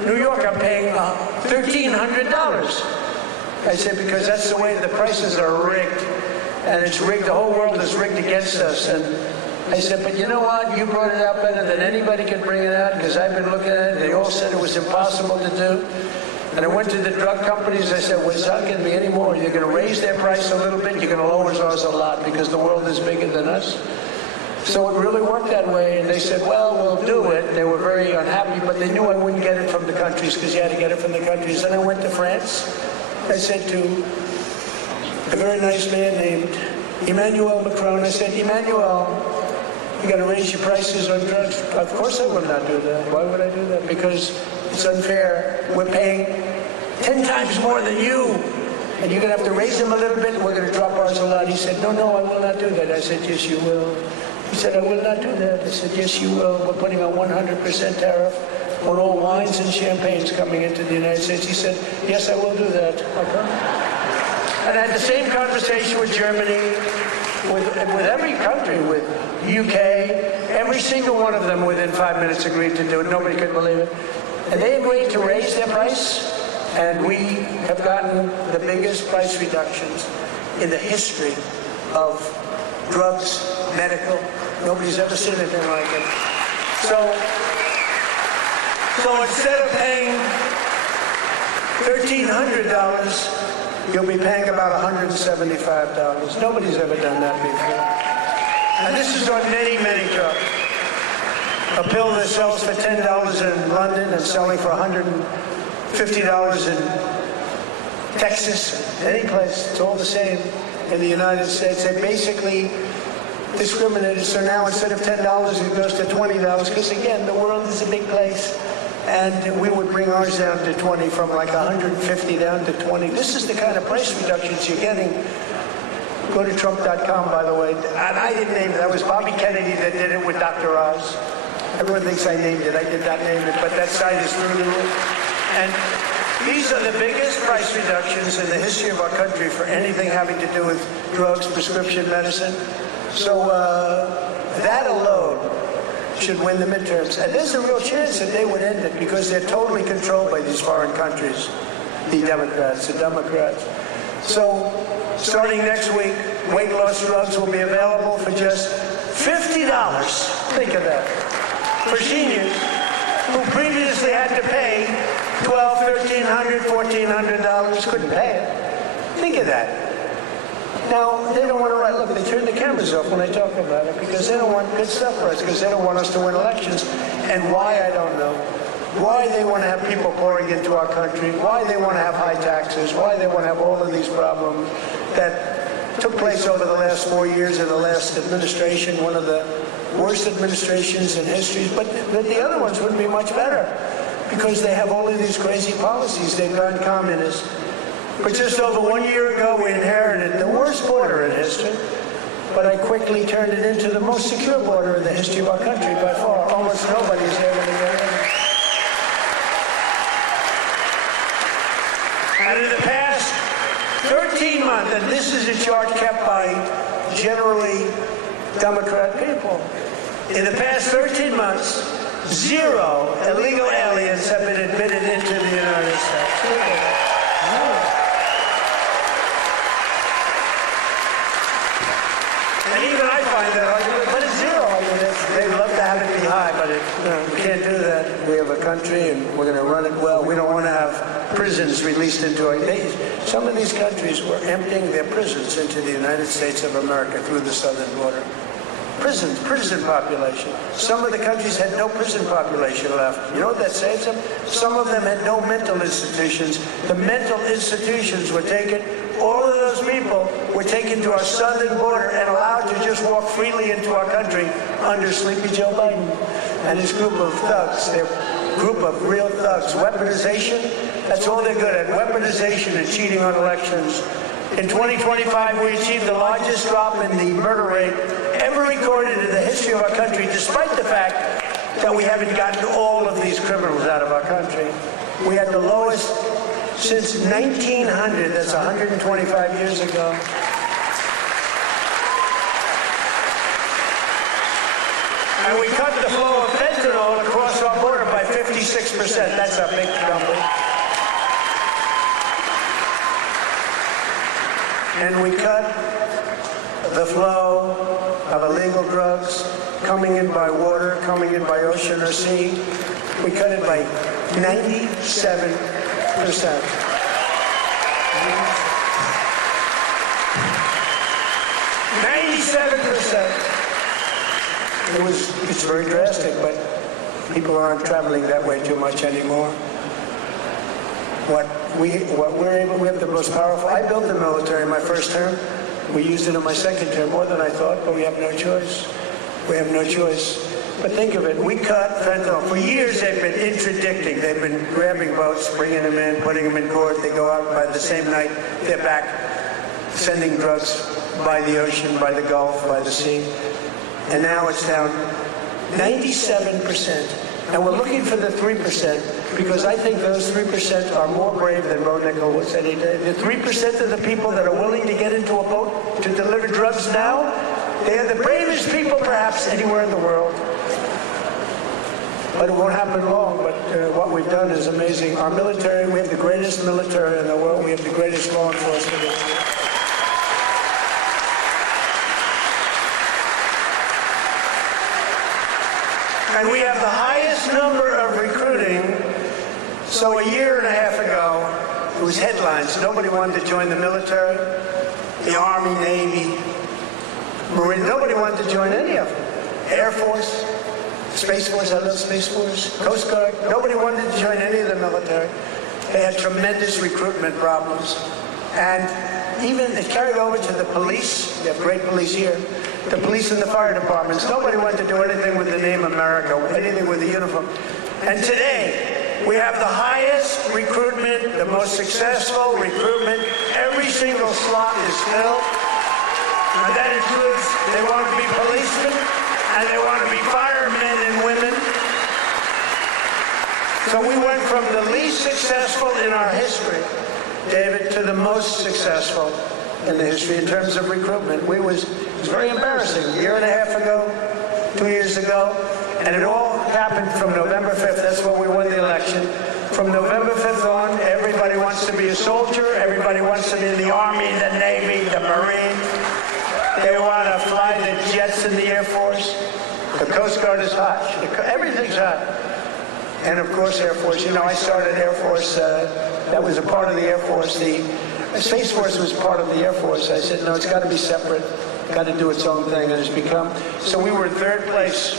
New York I'm paying $1,300? I said, because that's the way the prices are rigged. And it's rigged, the whole world is rigged against us. And I said, but you know what? You brought it out better than anybody can bring it out, because I've been looking at it. They all said it was impossible to do. And I went to the drug companies. I said, well, it's not going to be any more. You're going to raise their price a little bit. You're going to lower ours a lot, because the world is bigger than us. So it really worked that way. And they said, well, we'll do it. They were very unhappy, but they knew I wouldn't get it from the countries, because you had to get it from the countries. And I went to France. I said to a very nice man named Emmanuel Macron, I said, Emmanuel, you got to raise your prices on drugs. Of course I will not do that. Why would I do that? Because it's unfair. We're paying 10 times more than you, and you're going to have to raise them a little bit, and we're going to drop ours a lot. He said, no, I will not do that. I said, yes, you will. He said, I will not do that. I said, yes, you will. We're putting a 100% tariff on all wines and champagnes coming into the United States. He said, yes, I will do that. Okay. And I had the same conversation with Germany, with every country, with UK. Every single one of them within 5 minutes agreed to do it. Nobody could believe it. And they agreed to raise their price, and we have gotten the biggest price reductions in the history of drugs, medical. Nobody's ever seen anything like it. So instead of paying $1,300, you'll be paying about $175. Nobody's ever done that before. And this is on many, many drugs. A pill that sells for $10 in London and selling for $150 in Texas, any place, it's all the same in the United States. They basically discriminated. So now instead of $10, it goes to $20, because again, the world is a big place. And we would bring ours down to 20, from like 150 down to 20. This is the kind of price reductions you're getting. Go to Trump.com, by the way. And I didn't name it. That was Bobby Kennedy that did it with Dr. Oz. Everyone thinks I named it. I did not name it, but that site is through the roof. And these are the biggest price reductions in the history of our country for anything having to do with drugs, prescription medicine. So that alone should win the midterms. And there's a real chance that they would end it, because they're totally controlled by these foreign countries, the Democrats. So starting next week, weight loss drugs will be available for just $50. Think of that. For seniors who previously had to pay $1,200, $1,300, $1,400, couldn't pay it. Think of that. Now, they don't want to write. Look, they turn the cameras off when I talk about it because they don't want good stuff for us, because they don't want us to win elections. And why, I don't know. Why they want to have people pouring into our country, why they want to have high taxes, why they want to have all of these problems that took place over the last 4 years in the last administration, one of the worst administrations in history. But the other ones wouldn't be much better because they have all of these crazy policies. They've gone communist. But just over 1 year ago, we inherited the worst border in history, but I quickly turned it into the most secure border in the history of our country by far. Almost nobody's ever going to get in. And in the past 13 months, and this is a chart kept by generally Democrat people, in the past 13 months, 0 illegal aliens have been admitted into the United States. Zero. And even I find that argument, but it's 0. I mean, they'd love to have it be high, but we can't do that. We have a country, and we're going to run it well. We don't want to have prisons released into our days. Some of these countries were emptying their prisons into the United States of America through the southern border. Prison population. Some of the countries had no prison population left. You know what that saves them? Some of them had no mental institutions. The mental institutions were taken. All of those people were taken to our southern border and allowed to just walk freely into our country under Sleepy Joe Biden and his group of thugs. Their group of real thugs. Weaponization, that's all they're good at. Weaponization and cheating on elections. In 2025, we achieved the largest drop in the murder rate ever recorded in the history of our country, despite the fact that we haven't gotten all of these criminals out of our country. We had the lowest since 1900, that's 125 years ago. And we cut the flow of fentanyl across our border by 56%. That's a big number. And we cut the flow of illegal drugs coming in by water, coming in by ocean or sea. We cut it by 97%. 97%. It's very drastic, but people aren't traveling that way too much anymore. We have the most powerful. I built the military in my first term. We used it in my second term, more than I thought, but we have no choice. We have no choice. But think of it, we cut fentanyl. For years they've been interdicting. They've been grabbing boats, bringing them in, putting them in court. They go out by the same night, they're back, sending drugs by the ocean, by the Gulf, by the sea. And now it's down 97%. And we're looking for the 3%, because I think those 3% are more brave than Bo Nickel was any day. The 3% of the people that are willing to get into a boat to deliver drugs now, they are the bravest people perhaps anywhere in the world. But it won't happen long, but what we've done is amazing. Our military, we have the greatest military in the world. We have the greatest law enforcement in the world. And we have the highest number of recruiting. So a year and a half ago, it was headlines. Nobody wanted to join the military, the Army, Navy, Marine. Nobody wanted to join any of them. Air Force, Space Force, I love Space Force, Coast Guard. Nobody wanted to join any of the military. They had tremendous recruitment problems. And even it carried over to the police. We have great police here. The police and the fire departments. Nobody wanted to do anything with the name America, anything with the uniform. And today, we have the highest recruitment, the most successful recruitment. Every single slot is filled. And that includes, they want to be policemen, and they want to be firemen and women. So we went from the least successful in our history, David, to the most successful in the history in terms of recruitment. It was very embarrassing. A year and a half ago, 2 years ago, and it all happened from November 5th. That's when we won the election. From November 5th on, everybody wants to be a soldier. Everybody wants to be in the Army, the Navy, the Marine. They want to fly the jets in the Air Force. The Coast Guard is hot. Everything's hot. and of course Air Force. You know, I started Air Force, that was a part of the Air Force. The Space Force was part of the Air Force. I said, no, it's got to be separate, got to do its own thing, and it's become. So we were in third place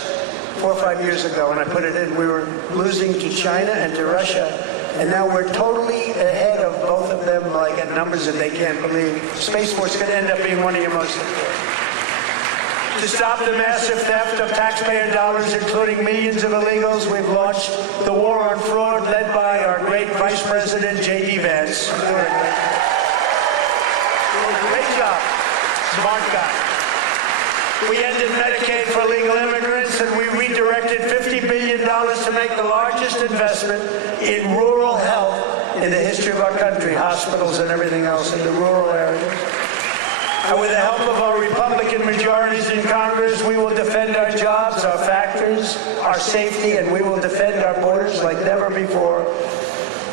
4 or 5 years ago, and I put it in. We were losing to China and to Russia, and now we're totally ahead of both of them, like at numbers that they can't believe. Space Force could end up being one of your most important. To stop the massive theft of taxpayer dollars, including millions of illegals, we've launched the war on fraud led by our great Vice President, J.D. Vance. Doing a great job. Smart guy. We ended Medicaid for illegal immigrants, and we redirected $50 billion to make the largest investment in rural health in the history of our country, hospitals and everything else in the rural areas. And with the help of our Republican majorities in Congress, we will defend our jobs, our factories, our safety, and we will defend our borders like never before.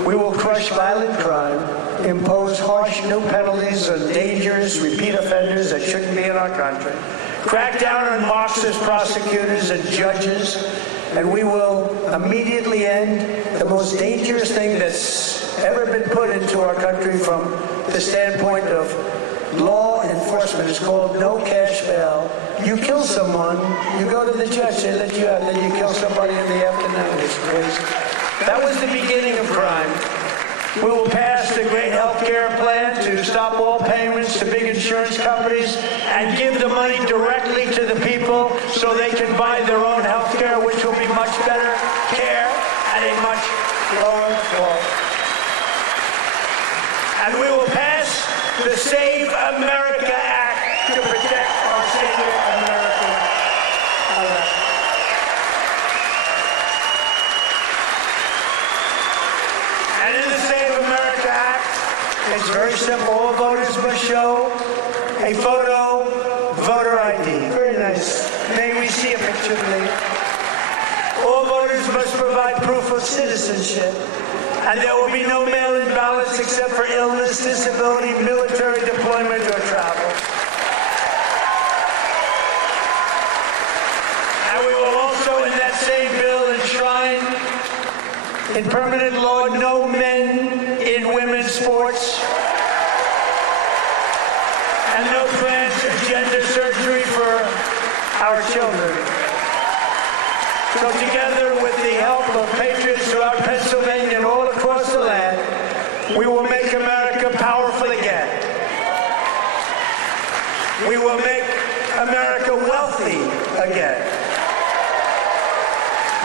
We will crush violent crime, impose harsh new penalties on dangerous repeat offenders that shouldn't be in our country, crack down on Marxist prosecutors and judges, and we will immediately end the most dangerous thing that's ever been put into our country from the standpoint of law enforcement. Is called no cash bail. You kill someone, you go to the judge, they let you out, then you kill somebody in the afternoon. It's crazy. That was the beginning of crime. We will pass the great health care plan to stop all payments to big insurance companies and give the money directly to the people so they can buy their own health care, which will be much better care at a much lower cost. And we will pass the Save America Act to protect our sacred American elections. And in the Save America Act, it's very simple. All voters must show a photo voter ID. Very nice. May we see a picture, please? All voters must provide proof of citizenship. And there will be no mail-in ballots except for illness, disability, military deployment, or travel. And we will also, in that same bill, enshrine in permanent law no men in women's sports and no transgender surgery for our children. So together with the help of patriots throughout Pennsylvania and all across the land, we will make America powerful again. We will make America wealthy again.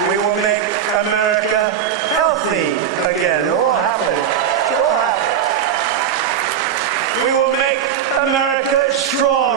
We will make America healthy again. It all happened. It all happened. We will make America strong